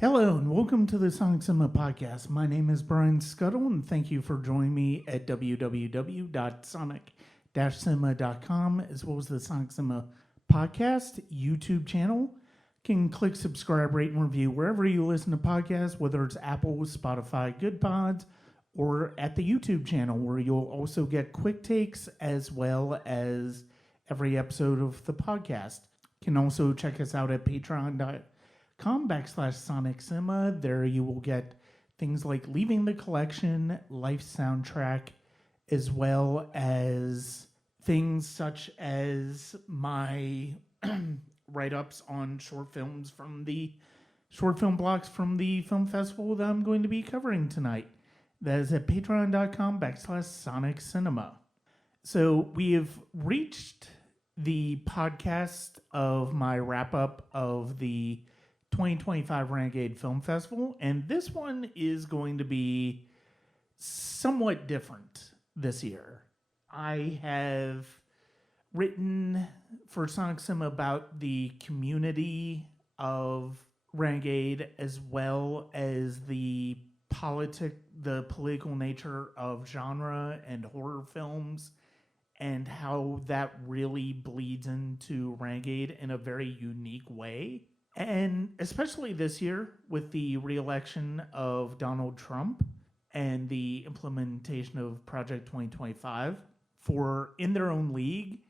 Hello and welcome to the Sonic Cinema Podcast. My name is Brian Scuttle and thank you for joining me at www.sonic-cinema.com as well as the Sonic Cinema Podcast YouTube channel. You can click subscribe, rate, and review wherever you listen to podcasts, whether it's Apple, Spotify, Good Pods, or at the YouTube channel where you'll also get quick takes as well as every episode of the podcast. You can also check us out at patreon.com/Sonic Cinema. There you will get things like Leaving the Collection, Life Soundtrack, as well as things such as my write-ups on short films from the short film blocks from the film festival that I'm going to be covering tonight. That is at patreon.com/Sonic Cinema. So we have reached the podcast of my wrap-up of the 2025 Renegade Film Festival, and this one is going to be somewhat different this year. I have written for Sonic Cinema about the community of Renegade as well as the political nature of genre and horror films and how that really bleeds into Renegade in a very unique way. And especially this year with the re-election of Donald Trump and the implementation of Project 2025. For In Their Own League,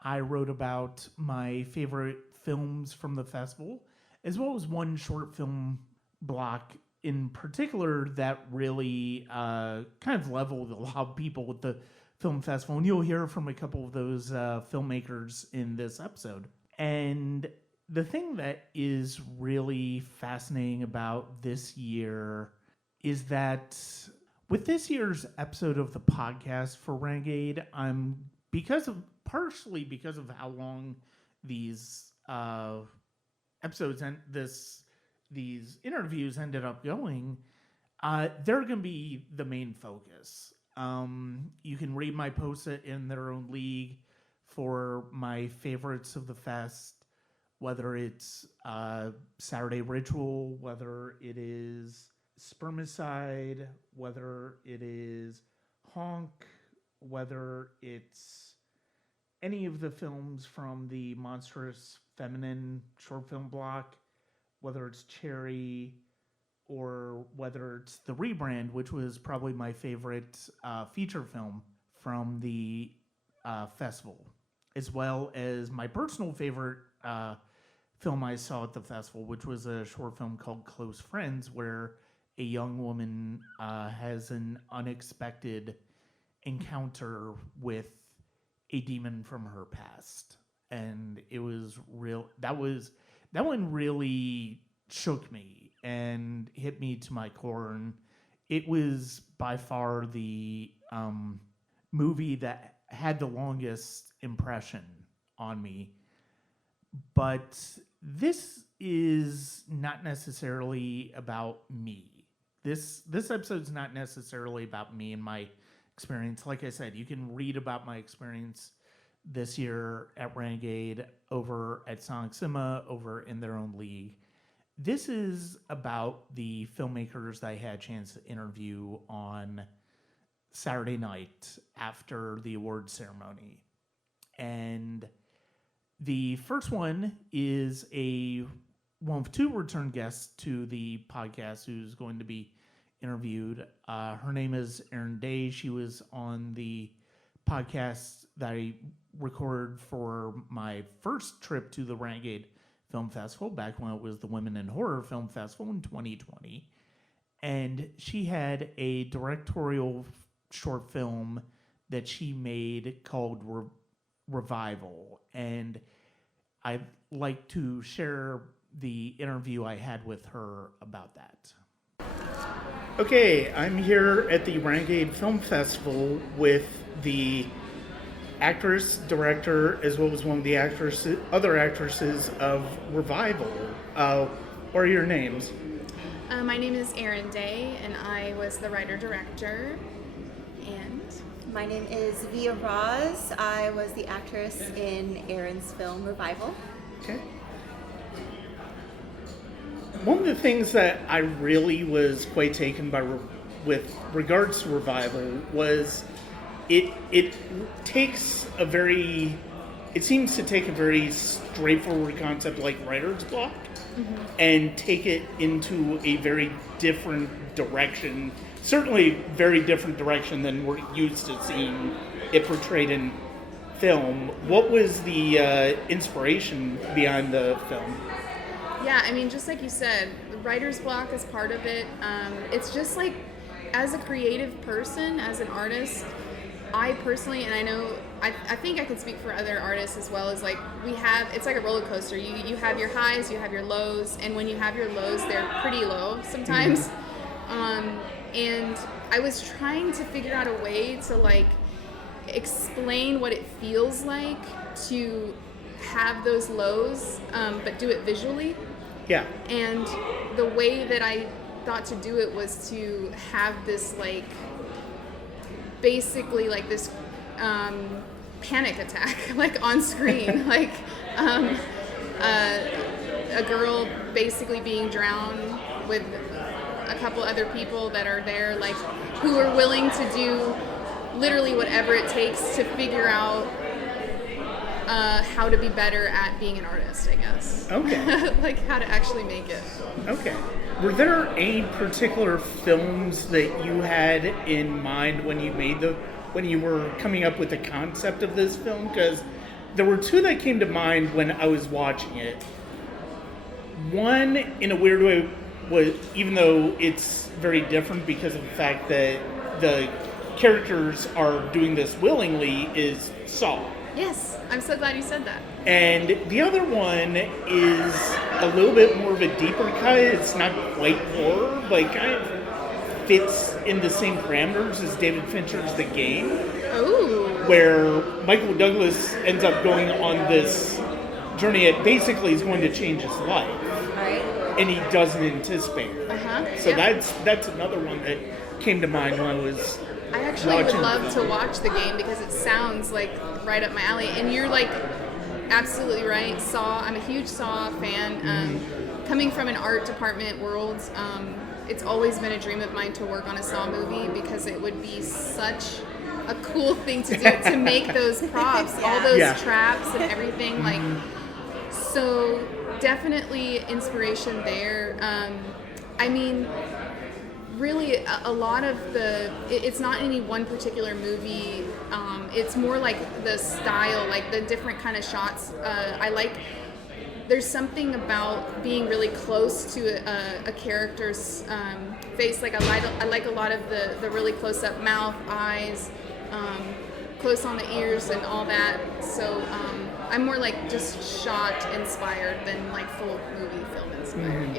I wrote about my favorite films from the festival, as well as one short film block in particular that really kind of leveled a lot of people with the film festival. And you'll hear from a couple of those filmmakers in this episode. And the thing that is really fascinating about this year is that with this year's episode of the podcast for Renegade, partially because of how long these episodes and these interviews ended up going, they're going to be the main focus. You can read my post In Their Own League for my favorites of the fest, whether it's Saturday Ritual, whether it is Spermicide, whether it is Honk, whether it's any of the films from the Monstrous Feminine short film block, whether it's Cherry, or whether it's The Rebrand, which was probably my favorite feature film from the festival, as well as my personal favorite film I saw at the festival, which was a short film called Close Friends, where a young woman has an unexpected encounter with a demon from her past. And it was real. That one really shook me and hit me to my core. And it was by far the movie that had the longest impression on me. But this is not necessarily about me. This episode's not necessarily about me and my experience. Like I said, you can read about my experience this year at Renegade, over at Sonic Cinema, over In Their Own League. This is about the filmmakers that I had a chance to interview on Saturday night after the awards ceremony. And the first one is one of two return guests to the podcast who's going to be interviewed. Her name is Erin. She was on the podcast that I recorded for my first trip to the Renegade Film Festival back when it was the Women in Horror Film Festival in 2020. And she had a directorial short film that she made called Revival. And I'd like to share the interview I had with her about that. Okay, I'm here at the Renegade Film Festival with the actress, director, as well as one of the other actresses of Revival. What are your names? My name is Erin, and I was the writer-director. And my name is Via Roz. I was the actress in Erin's film Revival. Okay. one of the things that I really was quite taken by with regards to Revival was it takes a very, it seems to take a very straightforward concept like writer's block and take it into a very different direction, certainly very different direction than we're used to seeing it portrayed in film. What was the inspiration behind the film? Yeah, I mean, just like you said, the writer's block is part of it. It's just like, as a creative person, as an artist, I personally, and I know, I think I can speak for other artists as well, is like, it's like a roller coaster. You have your highs, you have your lows, and when you have your lows, they're pretty low sometimes. And I was trying to figure out a way to like explain what it feels like to have those lows, but do it visually. Yeah. And the way that I thought to do it was to have this like, basically like this panic attack like on screen, like a girl basically being drowned with a couple other people that are there, like, who are willing to do literally whatever it takes to figure out how to be better at being an artist, I guess. Okay. Like how to actually make it. Okay. Were there any particular films that you had in mind when you were coming up with the concept of this film? Because there were two that came to mind when I was watching it. One, in a weird way, was, even though it's very different because of the fact that the characters are doing this willingly, is Saw. Yes, I'm so glad you said that. And the other one is a little bit more of a deeper cut. It's not quite horror, but it kind of fits in the same parameters as David Fincher's The Game. Ooh. Where Michael Douglas ends up going on this journey that basically is going to change his life. Right. And he doesn't anticipate it. So that's another one that came to mind when I was I actually watching would love to watch The Game because it sounds like right up my alley. And you're like absolutely right. Saw, I'm a huge Saw fan. Coming from an art department world, it's always been a dream of mine to work on a Saw movie because it would be such a cool thing to do, to make those props, all those traps and everything. Like, so definitely inspiration there. I mean, really a lot of it's not any one particular movie. It's more like the style, like the different kind of shots. There's something about being really close to a character's face. Like I like a lot of the really close up mouth, eyes, close on the ears and all that. So I'm more like just shot inspired than like full movie film inspired.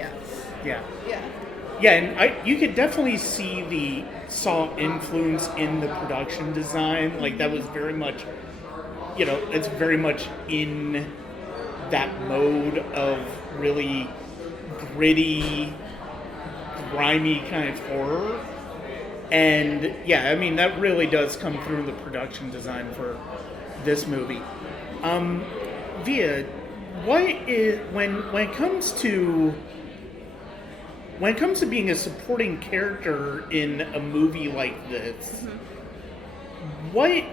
Yeah, and you could definitely see the Saw influence in the production design. Like that was very much, it's very much in that mode of really gritty, grimy kind of horror. And yeah, I mean, that really does come through the production design for this movie. Via, what is, when it comes to being a supporting character in a movie like this, what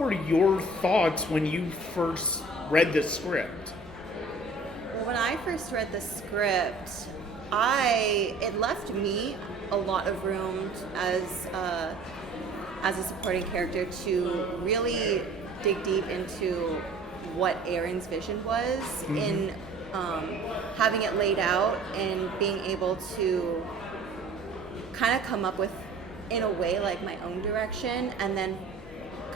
were your thoughts when you first read the script? Well, when I first read the script, it left me a lot of room as a supporting character to really dig deep into what Erin's vision was in having it laid out and being able to kind of come up with, in a way, like my own direction, and then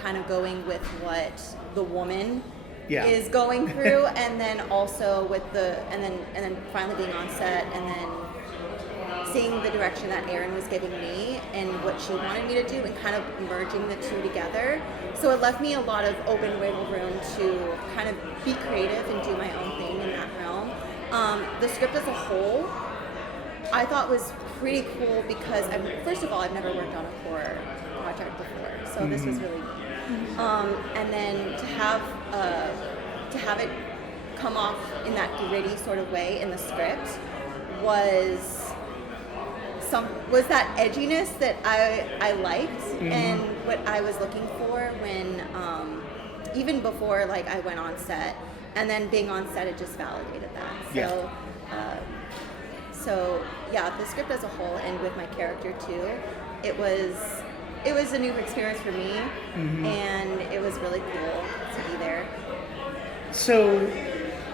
kind of going with what the woman is going through, and then also with and then finally being on set, and then seeing the direction that Erin was giving me and what she wanted me to do, and kind of merging the two together. So it left me a lot of open wiggle room to kind of be creative and do my own thing in that realm. The script as a whole, I thought was pretty cool because, first of all, I've never worked on a horror project before, so this was really neat. And then to have it come off in that gritty sort of way in the script was that edginess that I liked and what I was looking for when even before like I went on set, and then being on set, it just validated that. So yeah, the script as a whole and with my character too, it was a new experience for me, and it was really cool to be there. So,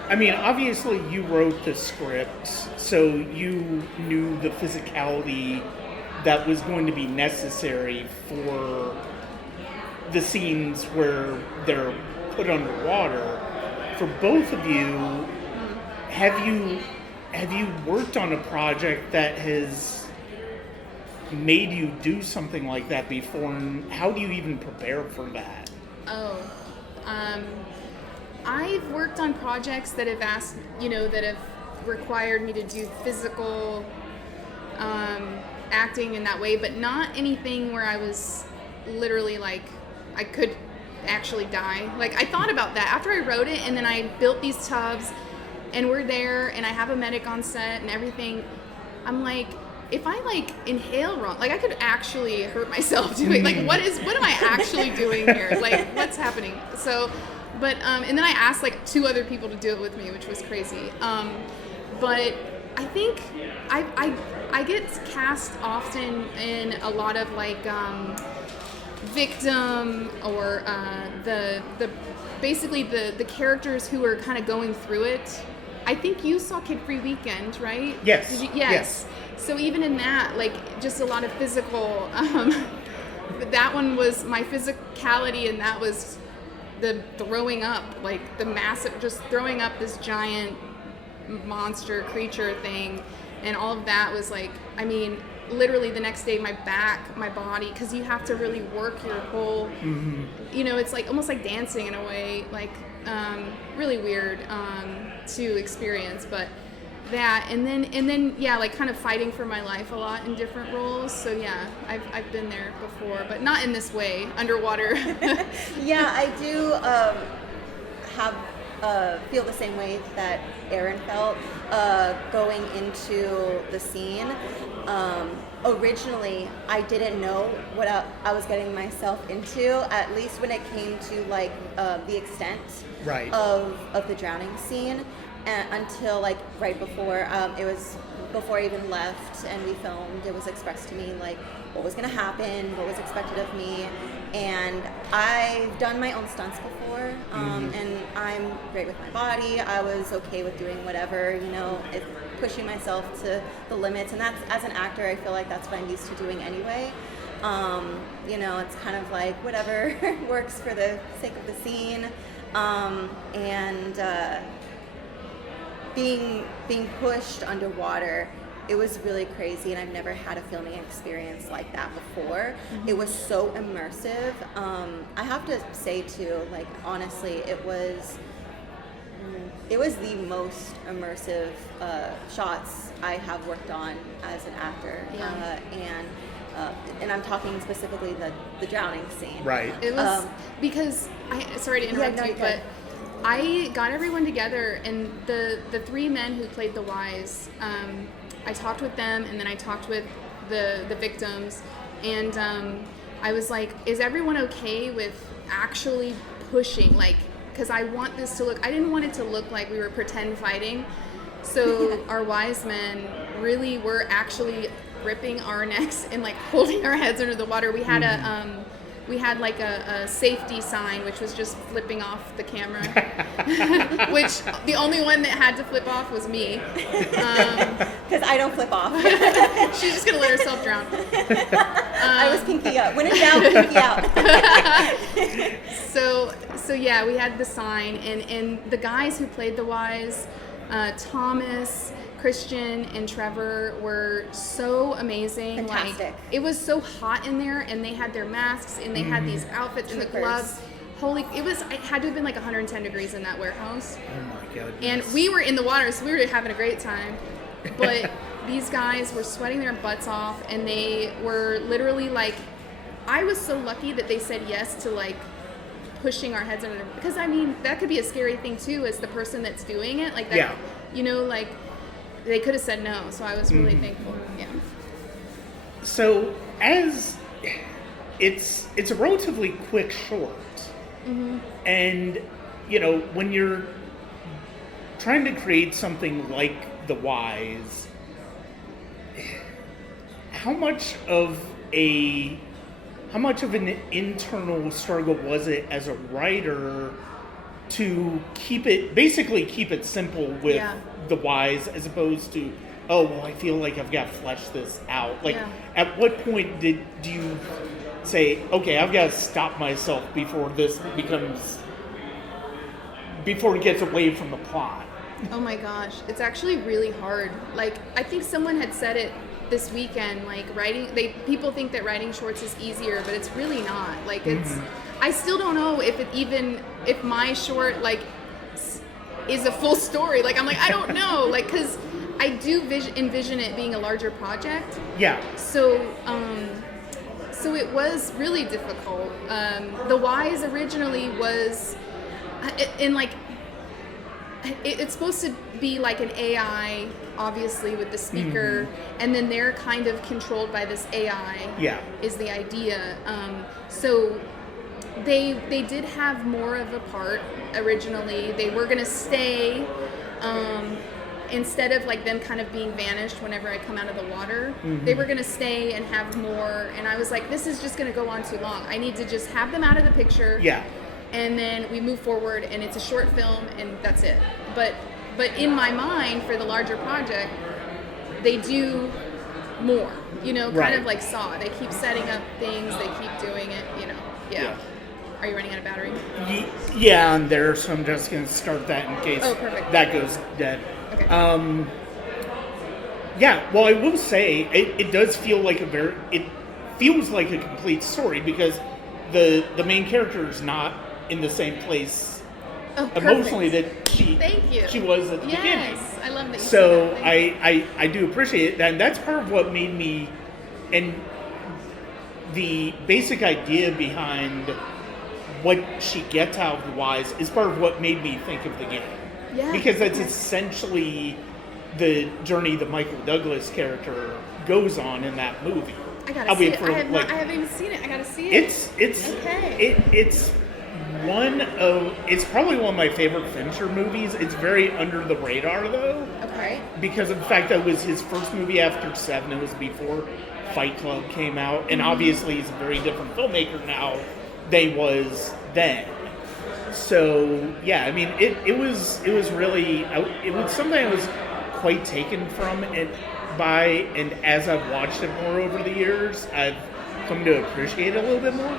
I mean, obviously you wrote the script, so you knew the physicality that was going to be necessary for the scenes where they're put underwater. For both of you, have you worked on a project that has made you do something like that before, and how do you even prepare for that? I've worked on projects that have that have required me to do physical acting in that way, but not anything where I was literally like, I could actually die. Like, I thought about that after I wrote it, and then I built these tubs, and we're there, and I have a medic on set and everything. I'm like, if I like inhale wrong, like I could actually hurt myself doing, like, what am I actually doing here? Like, what's happening? So, but, and then I asked like 2 other people to do it with me, which was crazy. But I think I get cast often in a lot of like, victim or basically the characters who are kind of going through it. I think you saw Kid Free Weekend, right? Yes. Did you? Yes. So even in that, like, just a lot of physical, that one was my physicality, and that was the throwing up, like the massive, just throwing up this giant monster creature thing, and all of that was like, I mean, literally the next day, my back, my body, because you have to really work your whole, it's like almost like dancing in a way, like really weird to experience, but that, and then yeah, like kind of fighting for my life a lot in different roles. So yeah, I've been there before, but not in this way, underwater. Yeah, I do feel the same way that Erin felt going into the scene. Originally, I didn't know what I was getting myself into, at least when it came to like the extent of the drowning scene, until like right before it was before I even left and we filmed. It was expressed to me like what was going to happen, what was expected of me, and I've done my own stunts before, and I'm great with my body. I was okay with doing whatever, if pushing myself to the limits, and that's, as an actor, I feel like that's what I'm used to doing anyway. It's kind of like whatever works for the sake of the scene, and being pushed underwater, it was really crazy, and I've never had a filming experience like that before. It was so immersive. I have to say too, like, honestly, it was the most immersive shots I have worked on as an actor. And I'm talking specifically the drowning scene. Right. It was because sorry to interrupt you, but I got everyone together, and the 3 men who played the Wise, I talked with them, and then I talked with the victims, and I was like, is everyone okay with actually pushing? Like, because I want this to look, I didn't want it to look like we were pretend fighting. So our Wise men really were actually gripping our necks and like holding our heads under the water. We had we had like a safety sign, which was just flipping off the camera, which the only one that had to flip off was me. Because I don't flip off. She's just going to let herself drown. I was pinky up. When in doubt, pinky out. So yeah, we had the sign, and the guys who played the Wise, Thomas, Christian, and Trevor, were so amazing. Fantastic. Like, it was so hot in there, and they had their masks, and they had these outfits and the gloves. It had to have been like 110 degrees in that warehouse. Oh my God. And we were in the water, so we were having a great time. But these guys were sweating their butts off, and they were literally like, I was so lucky that they said yes to like pushing our heads under, because I mean that could be a scary thing too as the person that's doing it, like that. Yeah. You know, like they could have said no, so I was really thankful. Yeah. So as it's a relatively quick short, and you know, when you're trying to create something like The Wise, how much of an internal struggle was it as a writer to keep it simple with The Wise, as opposed to, oh, well, I feel like I've got to flesh this out? Like, at what point do you say, okay, I've got to stop myself before it gets away from the plot? Oh my gosh, it's actually really hard. Like, I think someone had said it this weekend, like people think that writing shorts is easier, but it's really not. Like, it's, I still don't know if my short, like, is a full story. Like, I'm like, I don't know. Like, cause I do envision it being a larger project. Yeah. So it was really difficult. The Wise originally was, it's supposed to be like an AI, obviously, with the speaker, and then they're kind of controlled by this AI. Yeah. Is the idea. So they did have more of a part originally. They were gonna stay, instead of like them kind of being vanished whenever I come out of the water. They were gonna stay and have more, and I was like, this is just gonna go on too long. I need to just have them out of the picture. Yeah. And then we move forward, and it's a short film, and that's it. But in my mind, for the larger project, they do more. You know, kind of like Saw. They keep setting up things. They keep doing it. You know. Yeah. Are you running out of battery? Yeah, I'm there, so I'm just gonna start that in case that goes dead. Okay. Yeah. Well, I will say it does feel like it feels like a complete story, because the main character is not in the same place emotionally that she was at the beginning. Yes, I love that you So said that. I do appreciate it, and that's part of what made me, and the basic idea behind what she gets out of The Wise is part of what made me think of the game. Yeah. Because that's essentially the journey that Michael Douglas character goes on in that movie. I gotta see it. I haven't even seen it. I gotta see it. It's probably one of my favorite Fincher movies. It's very under the radar though. Okay. Because of the fact that it was his first movie after Seven. It was before Fight Club came out, and obviously he's a very different filmmaker now than he was then. So yeah, I mean, it was really, it was something I was quite taken from it by, and as I've watched it more over the years, I've come to appreciate it a little bit more.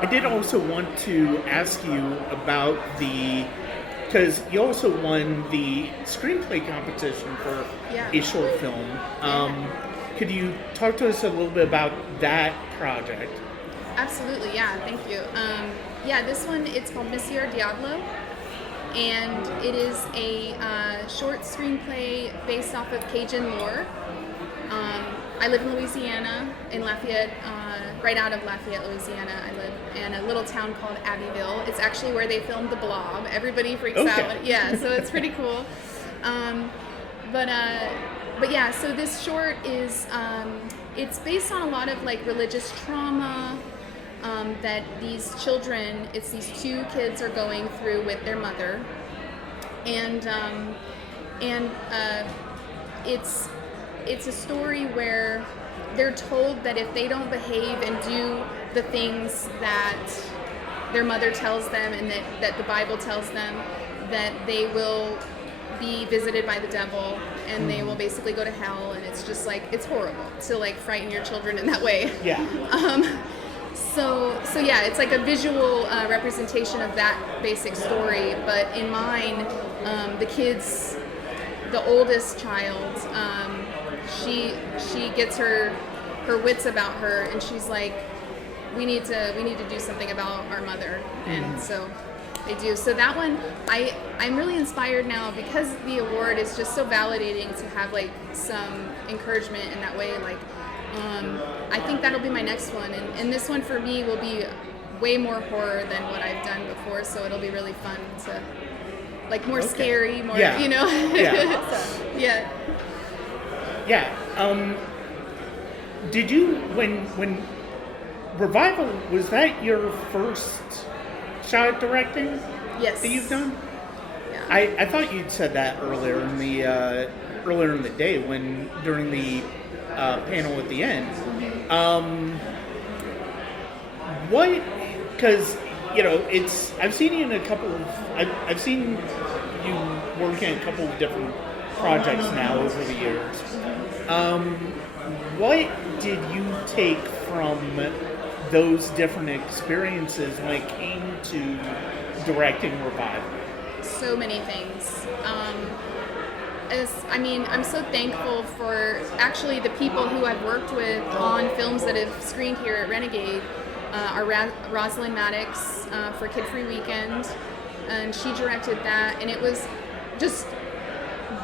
I did also want to ask you about because you also won the screenplay competition for a short film. Could you talk to us a little bit about that project? Absolutely, yeah, thank you. This one, it's called Monsieur Diablo, and it is a short screenplay based off of Cajun lore. I live in Louisiana, in Lafayette, right out of Lafayette, Louisiana. I live in a little town called Abbeville. It's actually where they filmed The Blob. Everybody freaks out. So it's pretty cool. But yeah, so this short is, it's based on a lot of like religious trauma that these children, it's these two kids are going through with their mother. And it's a story where they're told that if they don't behave and do the things that their mother tells them and that the Bible tells them, that they will be visited by the devil and they will basically go to hell, and it's just like, it's horrible to like frighten your children in that way. Yeah. So yeah, it's like a visual representation of that basic story, but in mine, the kids, the oldest child, she gets her wits about her, and she's like, we need to do something about our mother, and so they do. So that one, I'm really inspired now because the award is just so validating to have like some encouragement in that way. Like, I think that'll be my next one, and this one for me will be way more horror than what I've done before, so it'll be really fun to, like, more scary, more, Yeah. you know? Yeah. Yeah. Yeah. Did you, when Revival, was that your first shot at directing Yes. that you've done? Yeah. I thought you'd said that earlier in the day during the panel at the end. What? Because I've seen you in a couple of I've seen you work in a couple of different projects now over the years. What did you take from those different experiences when it came to directing Revival? So many things. I'm so thankful for actually the people who I've worked with on films that have screened here at Renegade. Our Rosalind Maddox for Kid Free Weekend, and she directed that, and it was just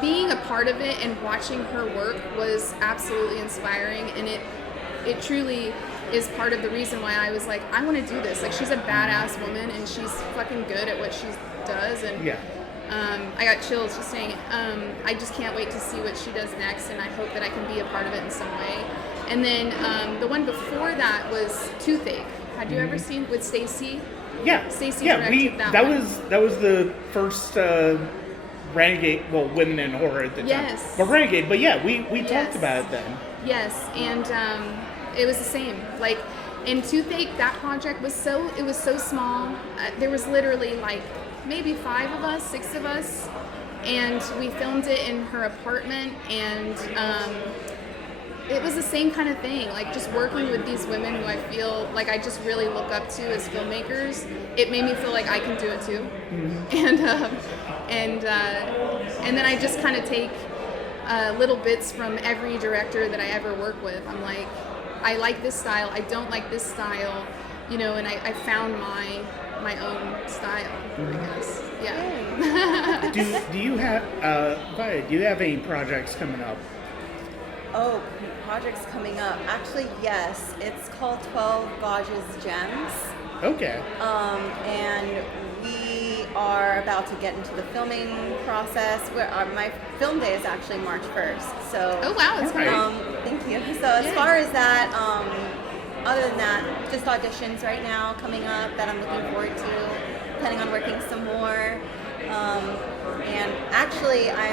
being a part of it and watching her work was absolutely inspiring, and it truly is part of the reason why I was like, I want to do this. Like, she's a badass woman, and she's fucking good at what she does, and I got chills just saying it. I just can't wait to see what she does next, and I hope that I can be a part of it in some way. And then the one before that was Toothache. Had you ever seen with Stacy? Yeah. Stacy directed that one. That was the first Renegade, well, Women in Horror at the time. Yes. But Renegade, but yeah, we talked about it then. Yes, and it was the same. Like, in Toothache, that project was so small. There was literally like maybe 5 of us, 6 of us, and we filmed it in her apartment, and it was the same kind of thing, like just working with these women who I feel like I just really look up to as filmmakers. It made me feel like I can do it too. And then I just kind of take little bits from every director that I ever work with. I'm like, I like this style, I don't like this style, and I found my own style, I guess. Yeah. Do you have any projects coming up? Oh, projects coming up. Actually, yes. It's called 12 Gauges Gems. Okay. And we are about to get into the filming process. My film day is actually March 1st. So. Oh wow, it's great. Thank you. So as far as that, other than that, just auditions right now coming up that I'm looking forward to. Planning on working some more. And actually, I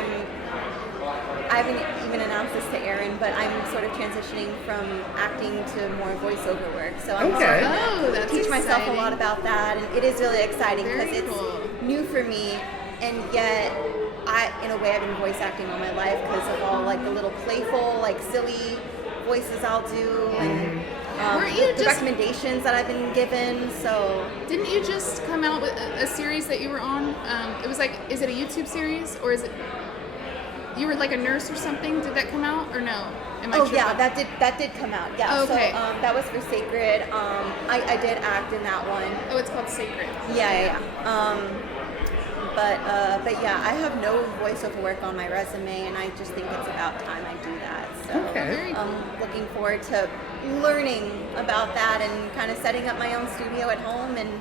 haven't even announced this to Erin, but I'm sort of transitioning from acting to more voiceover work. So I'm Okay. starting that's to teach myself a exciting. lot about that, and it is really exciting because Very it's cool. new for me, and yet in a way, I've been voice acting all my life because of all like the little playful, like silly voices I'll do, and Weren't you the just- recommendations that I've been given. So Didn't you just come out with a series that you were on? It was like, is it a YouTube series or is it? You were like a nurse or something. Did that come out or no? Am I yeah, tripping? that did come out. Yeah. Okay. So that was for Sacred. I did act in that one. Oh, it's called Sacred. Yeah. But yeah, I have no voiceover work on my resume, and I just think it's about time I do that. So Okay. Very cool. I'm looking forward to learning about that and kind of setting up my own studio at home and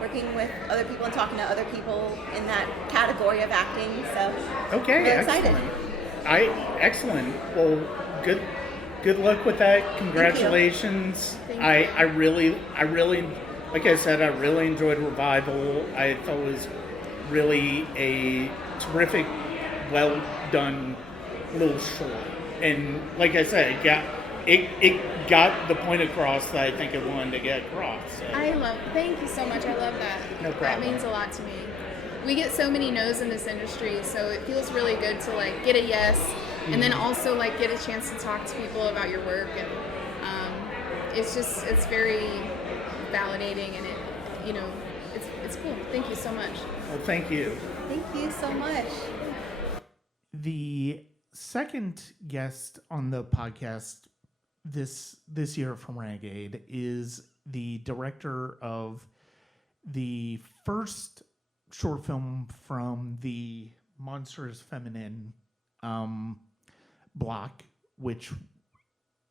working with other people and talking to other people in that category of acting. So Okay, I'm really excited. Excellent. Well, good luck with that. Congratulations. Thank you. I really, like I said, I really enjoyed Revival. I thought it was really a terrific, well done little short. And like I said, it got the point across that I think it wanted to get across. So. Thank you so much. I love that. No problem. That means a lot to me. We get so many no's in this industry, so it feels really good to like get a yes, and then also like get a chance to talk to people about your work, and it's very validating, and it's cool. Thank you so much. Well, thank you. Thank you so much. The second guest on the podcast this year from Renegade is the director of the first short film from the Monsters Feminine block, which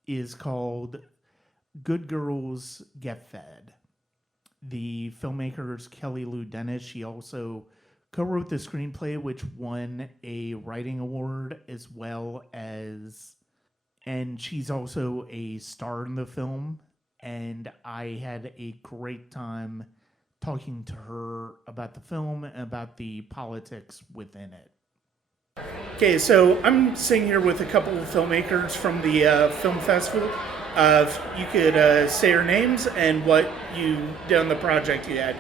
is called Good Girls Get Fed. The filmmakers Kelly Lou Dennis, she also co-wrote the screenplay, which won a writing award, as well as, and she's also a star in the film. And I had a great time talking to her about the film and about the politics within it. Okay, so I'm sitting here with a couple of filmmakers from the film festival. If you could say your names and what you did on the project you had.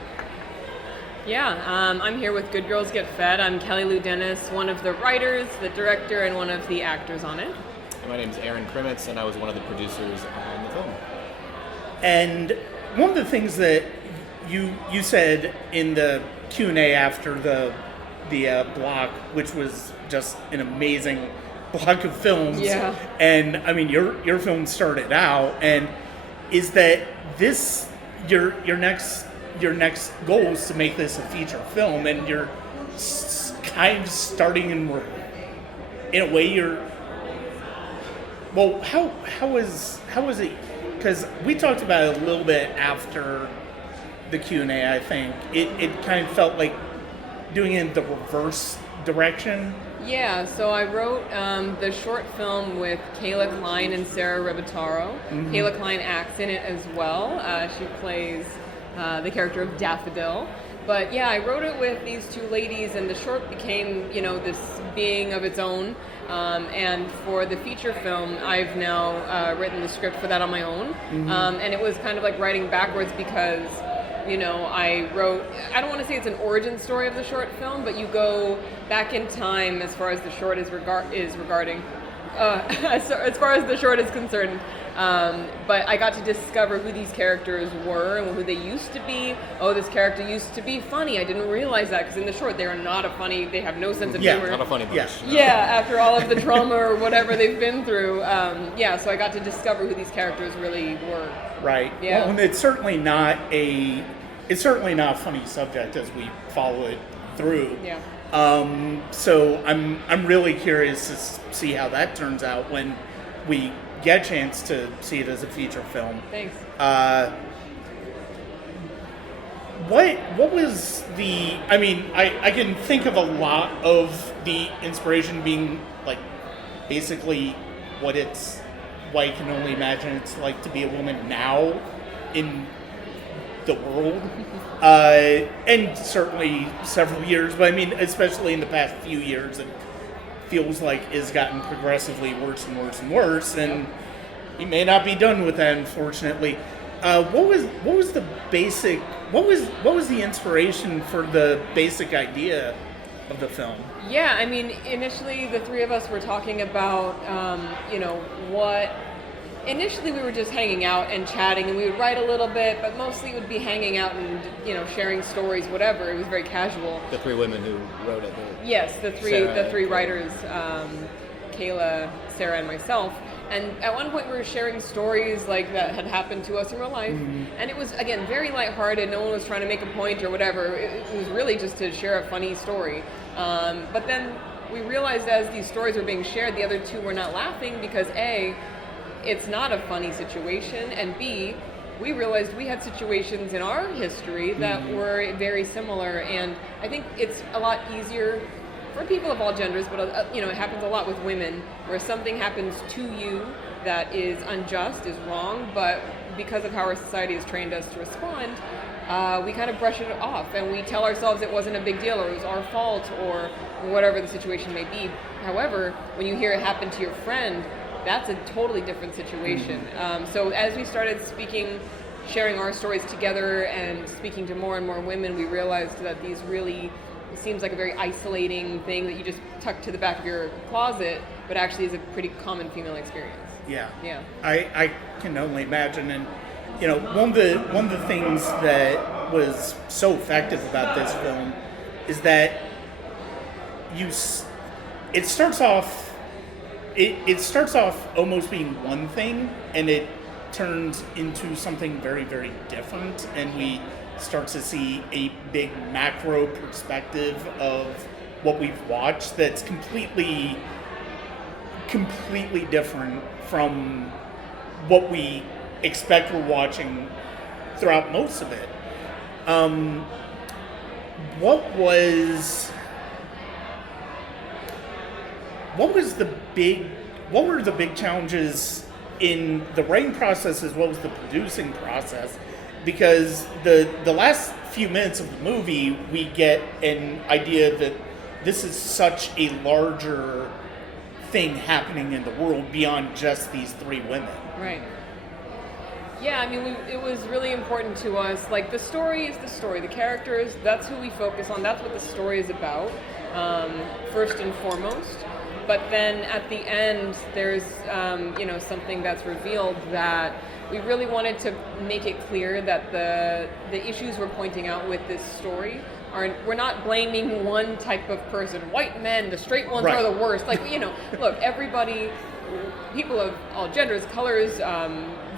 Yeah, I'm here with Good Girls Get Fed. I'm Kelly Lou Dennis, one of the writers, the director, and one of the actors on it. My name is Erin, and I was one of the producers on the film. And one of the things that you said in the Q&A after the block, which was just an amazing block of films. Yeah. And I mean, your film started out, and is that this your next goal is to make this a feature film, and you're kind of starting in a way you're. Well, how was it? Because we talked about it a little bit after the Q&A. I think it kind of felt like doing it in the reverse direction. Yeah, so I wrote the short film with Kayla Klein and Sarah Rebataro. Mm-hmm. Kayla Klein acts in it as well. She plays the character of Daffodil. But yeah, I wrote it with these two ladies, and the short became, this being of its own. And for the feature film, I've now written the script for that on my own. Mm-hmm. And it was kind of like writing backwards because, I wrote, I don't want to say it's an origin story of the short film, but you go back in time as far as the short is regarding, as far as the short is concerned. But I got to discover who these characters were and who they used to be. Oh, this character used to be funny. I didn't realize that because in the short they are not they have no sense of humor. Not a funny bunch. Yeah, after all of the trauma or whatever they've been through. So I got to discover who these characters really were. Right. Yeah. Well, and it's certainly not a funny subject as we follow it through. Yeah. So I'm really curious to see how that turns out when we get a chance to see it as a feature film. Thanks. What was the? I mean, I can think of a lot of the inspiration being like basically what I can only imagine it's like to be a woman now in the world, and certainly several years. But I mean, especially in the past few years, it feels like it's gotten progressively worse and worse and worse, and you may not be done with that, unfortunately. What was the basic? What was the inspiration for the basic idea of the film? Yeah, I mean, initially the three of us were talking about, what. Initially, we were just hanging out and chatting, and we would write a little bit, but mostly it would be hanging out and sharing stories, whatever. It was very casual. The three women who wrote it. Yes, the three writers, Kayla, Sarah, and myself. And at one point, we were sharing stories like that had happened to us in real life, and it was again very lighthearted. No one was trying to make a point or whatever. It was really just to share a funny story. But then we realized as these stories were being shared, the other two were not laughing because A, it's not a funny situation, and B, we realized we had situations in our history that were very similar, and I think it's a lot easier for people of all genders, but it happens a lot with women, where something happens to you that is unjust, is wrong, but because of how our society has trained us to respond, we kind of brush it off, and we tell ourselves it wasn't a big deal, or it was our fault, or whatever the situation may be. However, when you hear it happen to your friend, that's a totally different situation. So as we started sharing our stories together and speaking to more and more women, we realized that these really seems like a very isolating thing that you just tuck to the back of your closet, but actually is a pretty common female experience. Yeah. Yeah. I can only imagine, and one of the things that was so effective about this film is that it starts off almost being one thing, and it turns into something very, very different, and we start to see a big macro perspective of what we've watched that's completely different from what we expect we're watching throughout most of it. What were the big challenges in the writing process as well as the producing process? Because the last few minutes of the movie, we get an idea that this is such a larger thing happening in the world beyond just these three women. Right. Yeah, I mean, it was really important to us. Like, the story is the story. The characters, that's who we focus on. That's what the story is about, first and foremost. But then at the end, there's, something that's revealed that we really wanted to make it clear that the issues we're pointing out with this story we're not blaming one type of person. White men, the straight ones are the worst. Like, look, everybody, people of all genders, colors,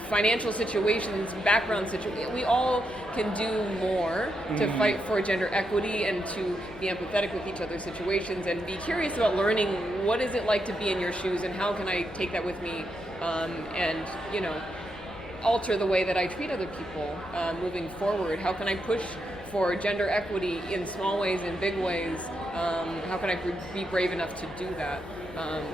financial situations, background situations, we all can do more to fight for gender equity and to be empathetic with each other's situations and be curious about learning what is it like to be in your shoes and how can I take that with me and alter the way that I treat other people moving forward. How can I push for gender equity in small ways, in big ways? How can I be brave enough to do that?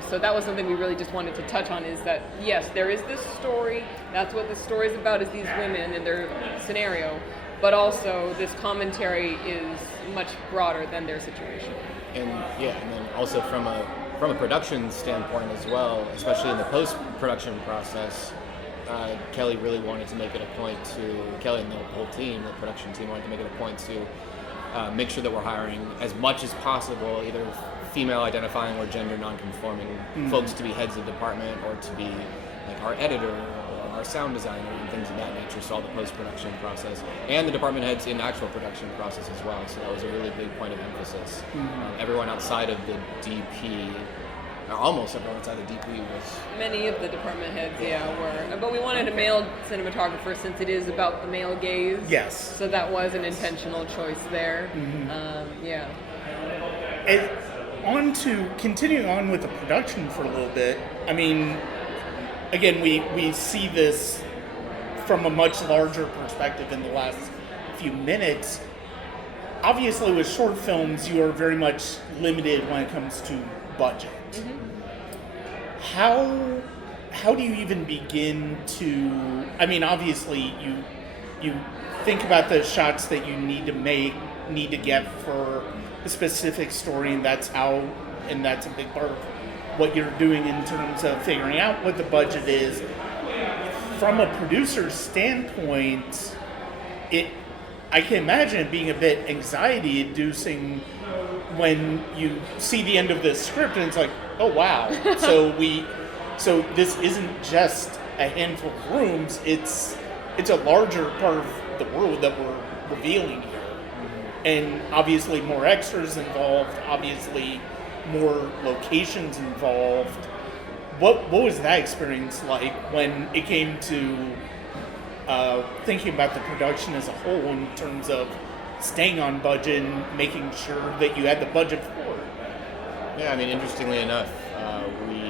So that was something we really just wanted to touch on, is that yes, there is this story, that's what the story is about, is these women and their scenario, but also this commentary is much broader than their situation. And then also from a production standpoint as well, especially in the post-production process, Kelly really wanted to make it a point Kelly and the whole team, the production team, wanted to make it a point to make sure that we're hiring as much as possible, either female identifying or gender non-conforming folks to be heads of department or to be like our editor or our sound designer and things of that nature. So all the post-production process and the department heads in actual production process as well. So that was a really big point of emphasis. Everyone outside of the DP, or almost everyone outside the DP was... Many of the department heads, were. But we wanted a male cinematographer since it is about the male gaze. Yes. So that was an intentional choice there. And continuing on with the production for a little bit, I mean, again, we see this from a much larger perspective in the last few minutes. Obviously, with short films, you are very much limited when it comes to budget. How do you even begin to? I mean, obviously, you think about the shots that you need to get for a specific story, and that's a big part of what you're doing in terms of figuring out what the budget is. From a producer's standpoint, I can imagine it being a bit anxiety-inducing when you see the end of this script and it's like, oh wow, so this isn't just a handful of rooms, it's a larger part of the world that we're revealing here. And obviously more extras involved, obviously more locations involved. What was that experience like when it came to thinking about the production as a whole in terms of staying on budget and making sure that you had the budget for it? Yeah, I mean, interestingly enough, we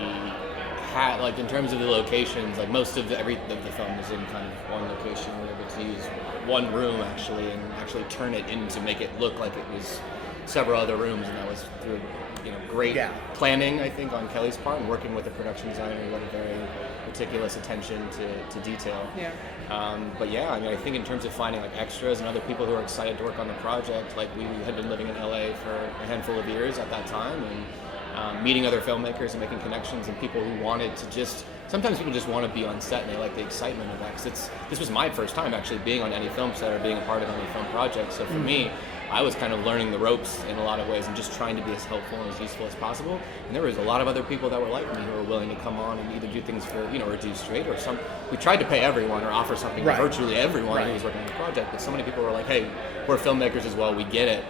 had, like, in terms of the locations, like most of the film is in kind of one location. We were able to use one room actually and actually turn it to make it look like it was several other rooms, and that was through great planning, I think, on Kelly's part, and working with the production designer who had a very meticulous attention to detail. But yeah, I mean, I think in terms of finding like extras and other people who are excited to work on the project, like we had been living in LA for a handful of years at that time, and meeting other filmmakers and making connections and people who wanted to just, sometimes people just want to be on set and they like the excitement of that, because this was my first time actually being on any film set or being a part of any film project. So for me, I was kind of learning the ropes in a lot of ways and just trying to be as helpful and as useful as possible. And there was a lot of other people that were like me who were willing to come on and either do things for, reduced rate or some. We tried to pay everyone or offer something to virtually everyone who was working on the project. But so many people were like, hey, we're filmmakers as well, we get it.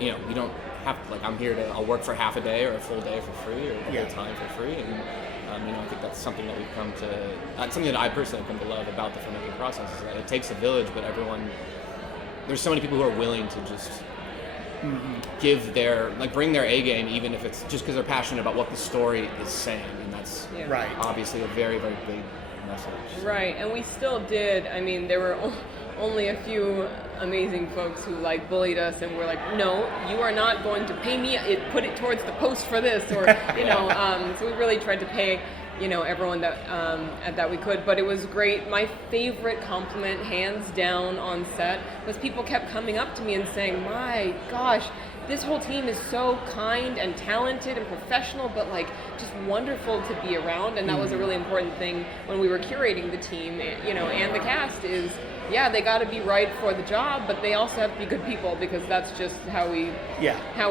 You don't have to, like, I'm here I'll work for half a day or a full day for free or a full time for free. And, I think that's something that we've come to, that's something that I personally come to love about the filmmaking process, is that it takes a village, but there's so many people who are willing to just give bring their A game, even if it's just because they're passionate about what the story is saying, and that's obviously a very, very big message. Right, and we still did. I mean, there were only a few amazing folks who like bullied us and were like, no, you are not going to pay me, put it towards the post for this, or, so we really tried to pay, everyone that we could, but it was great. My favorite compliment, hands down on set, was people kept coming up to me and saying, my gosh, this whole team is so kind and talented and professional, but like just wonderful to be around. And that was a really important thing when we were curating the team, and the cast is, yeah, they got to be right for the job, but they also have to be good people, because that's just how we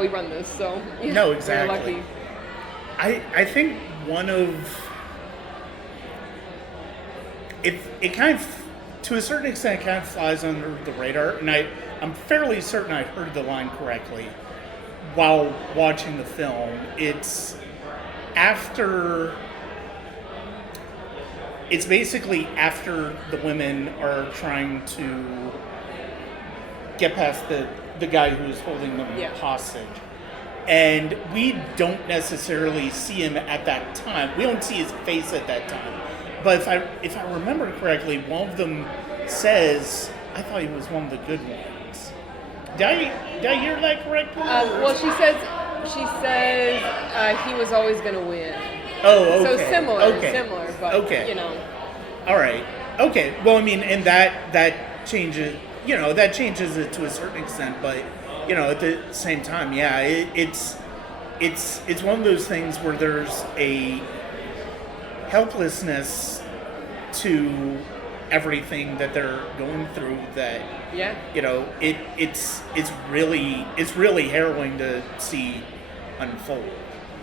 run this. So no, exactly. We're lucky. I think one of it kind of, to a certain extent, kind of flies under the radar, and I'm fairly certain I heard the line correctly while watching the film. It's basically after the women are trying to get past the guy who's holding them hostage. And we don't necessarily see him at that time. We don't see his face at that time. But if I remember correctly, one of them says, I thought he was one of the good ones. Did I hear that correctly? Well, she says he was always going to win. Oh, okay. So similar, but All right. Okay. Well, I mean, and that changes. That changes it to a certain extent, but at the same time, yeah, it's one of those things where there's a helplessness to everything that they're going through that it's really harrowing to see unfold.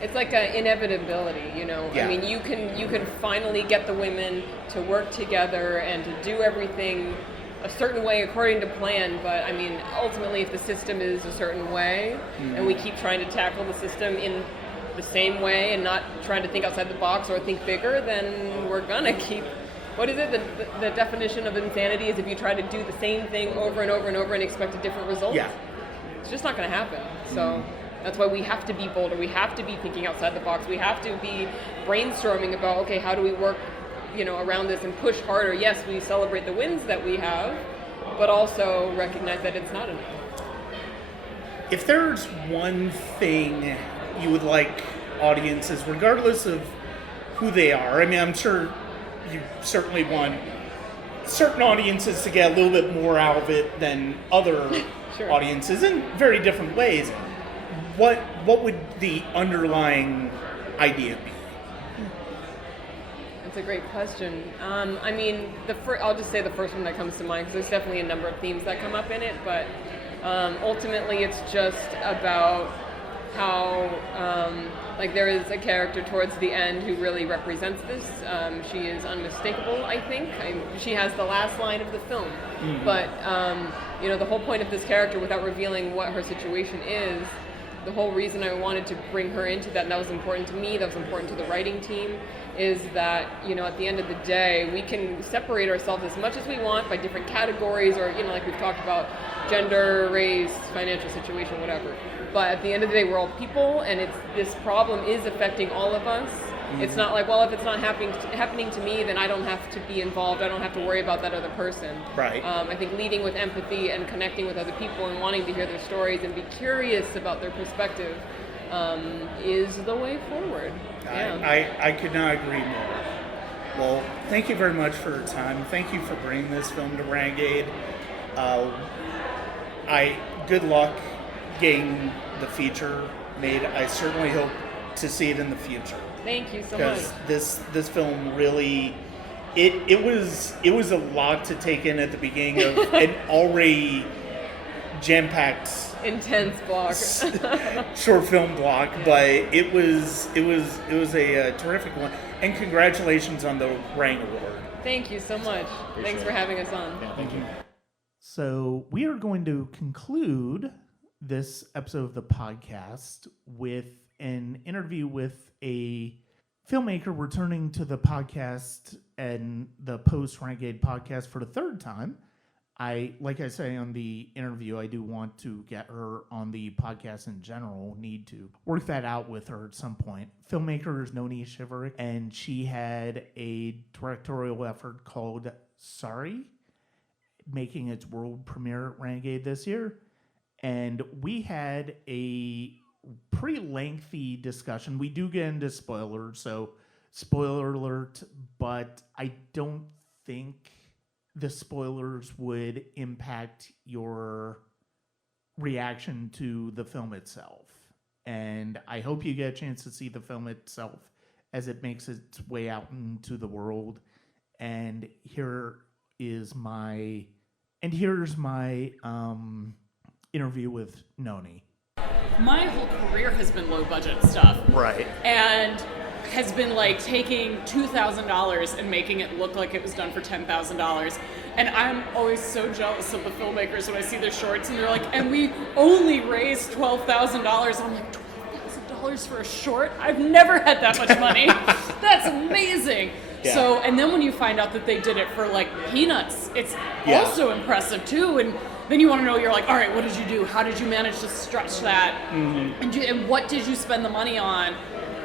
It's like an inevitability, Yeah. I mean, you can finally get the women to work together and to do everything a certain way according to plan, but I mean, ultimately, if the system is a certain way, and we keep trying to tackle the system in the same way and not trying to think outside the box or think bigger, then we're gonna keep. What is it? The definition of insanity is if you try to do the same thing over and over and over and expect a different result. Yeah. It's just not going to happen. So that's why we have to be bolder. We have to be thinking outside the box. We have to be brainstorming about, okay, how do we work, around this and push harder? Yes, we celebrate the wins that we have, but also recognize that it's not enough. If there's one thing you would like audiences, regardless of who they are, I mean, I'm sure you certainly want certain audiences to get a little bit more out of it than other Sure. audiences in very different ways. What would the underlying idea be? That's a great question. I mean, I'll just say the first one that comes to mind, because there's definitely a number of themes that come up in it, but ultimately it's just about how there is a character towards the end who really represents this. She is unmistakable, I think. She has the last line of the film. But, the whole point of this character, without revealing what her situation is, the whole reason I wanted to bring her into that, and that was important to me, that was important to the writing team, is that, at the end of the day, we can separate ourselves as much as we want by different categories, or, like we've talked about, gender, race, financial situation, whatever. But at the end of the day, we're all people, and this problem is affecting all of us. It's not like, well, if it's not happening to me, then I don't have to be involved. I don't have to worry about that other person. Right. I think leading with empathy and connecting with other people and wanting to hear their stories and be curious about their perspective is the way forward. Yeah. I could not agree more. Well, thank you very much for your time. Thank you for bringing this film to Renegade. Good luck getting the feature made. I certainly hope to see it in the future. Thank you so much. Because this film really, it was a lot to take in at the beginning of an already jam-packed, intense block, short film block, but it was a terrific one. And congratulations on the Rang Award. Thank you so much. Thanks for having us on. Yeah, thank you. So we are going to conclude this episode of the podcast with an interview with a filmmaker returning to the podcast and the post-Renegade podcast for the third time. like I say on the interview, I do want to get her on the podcast in general. Need to work that out with her at some point. Filmmaker is Nonie Shiverick, and she had a directorial effort called Sorry, making its world premiere at Renegade this year. And we had a pretty lengthy discussion. We do get into spoilers, so spoiler alert, but I don't think the spoilers would impact your reaction to the film itself. And I hope you get a chance to see the film itself as it makes its way out into the world. And here's my interview with Nonie. My whole career has been low budget stuff. Right. And has been like taking $2,000 and making it look like it was done for $10,000. And I'm always so jealous of the filmmakers when I see their shorts and they're like, and we only raised $12,000. I'm like, $12,000 for a short? I've never had that much money. That's amazing. Yeah. So, and then when you find out that they did it for like peanuts, it's also impressive too. And then you want to know, you're like, all right, what did you do? How did you manage to stretch that? And what did you spend the money on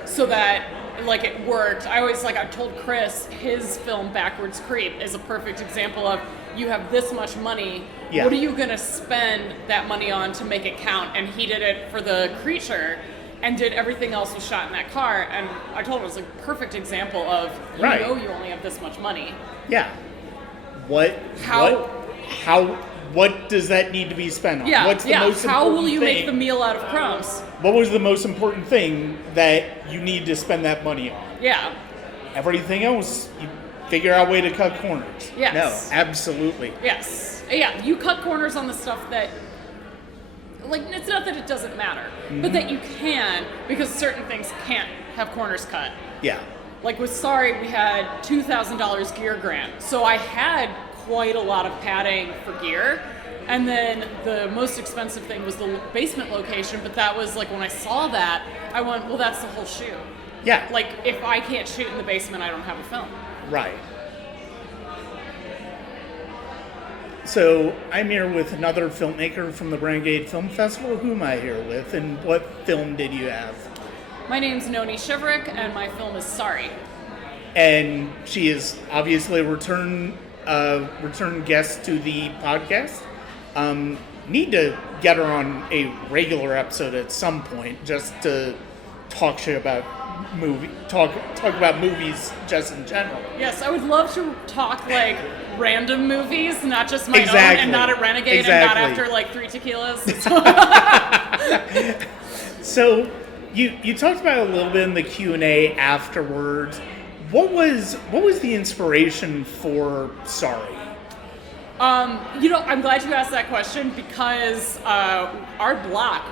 so that like it worked? I told Chris, his film Backwards Creep is a perfect example of, you have this much money, what are you going to spend that money on to make it count? And he did it for the creature and did everything else was shot in that car. And I told him it was a perfect example of, you know you only have this much money. Yeah. What does that need to be spent on? Yeah, What's the most how important will you thing? make the meal out of crumbs? What was the most important thing that you need to spend that money on? Yeah. Everything else, you figure out a way to cut corners. Yes. No, absolutely. Yes. Yeah, you cut corners on the stuff that, like, it's not that it doesn't matter, but that you can, because certain things can't have corners cut. Yeah. Like with Sorry, we had $2,000 gear grant. So I had quite a lot of padding for gear. And then the most expensive thing was the basement location, but that was like, when I saw that, I went, well, that's the whole shoot. Yeah. Like, if I can't shoot in the basement, I don't have a film. Right. So I'm here with another filmmaker from the Renegade Film Festival. Who am I here with, and what film did you have? My name's Nonie Shiverick, and my film is Sorry. And she is obviously a return guest to the podcast. Need to get her on a regular episode at some point, just to talk shit about talk about movies just in general. Yes, I would love to talk like random movies, not just my own, and not at Renegade, and not after like 3 tequilas. So you talked about it a little bit in the Q&A afterwards. What was the inspiration for Sorry? I'm glad you asked that question, because our block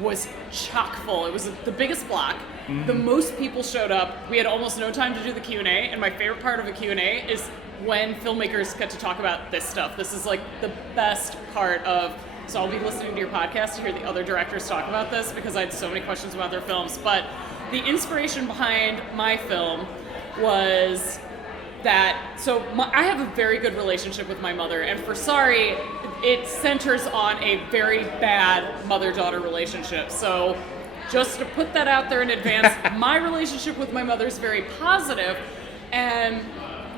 was chock full. It was the biggest block. Mm-hmm. The most people showed up. We had almost no time to do the Q&A, and my favorite part of a Q&A is when filmmakers get to talk about this stuff. This is like the best part of, so I'll be listening to your podcast to hear the other directors talk about this, because I had so many questions about their films. But the inspiration behind my film was that, I have a very good relationship with my mother, and for Sorry, it centers on a very bad mother-daughter relationship. So just to put that out there in advance, my relationship with my mother is very positive, and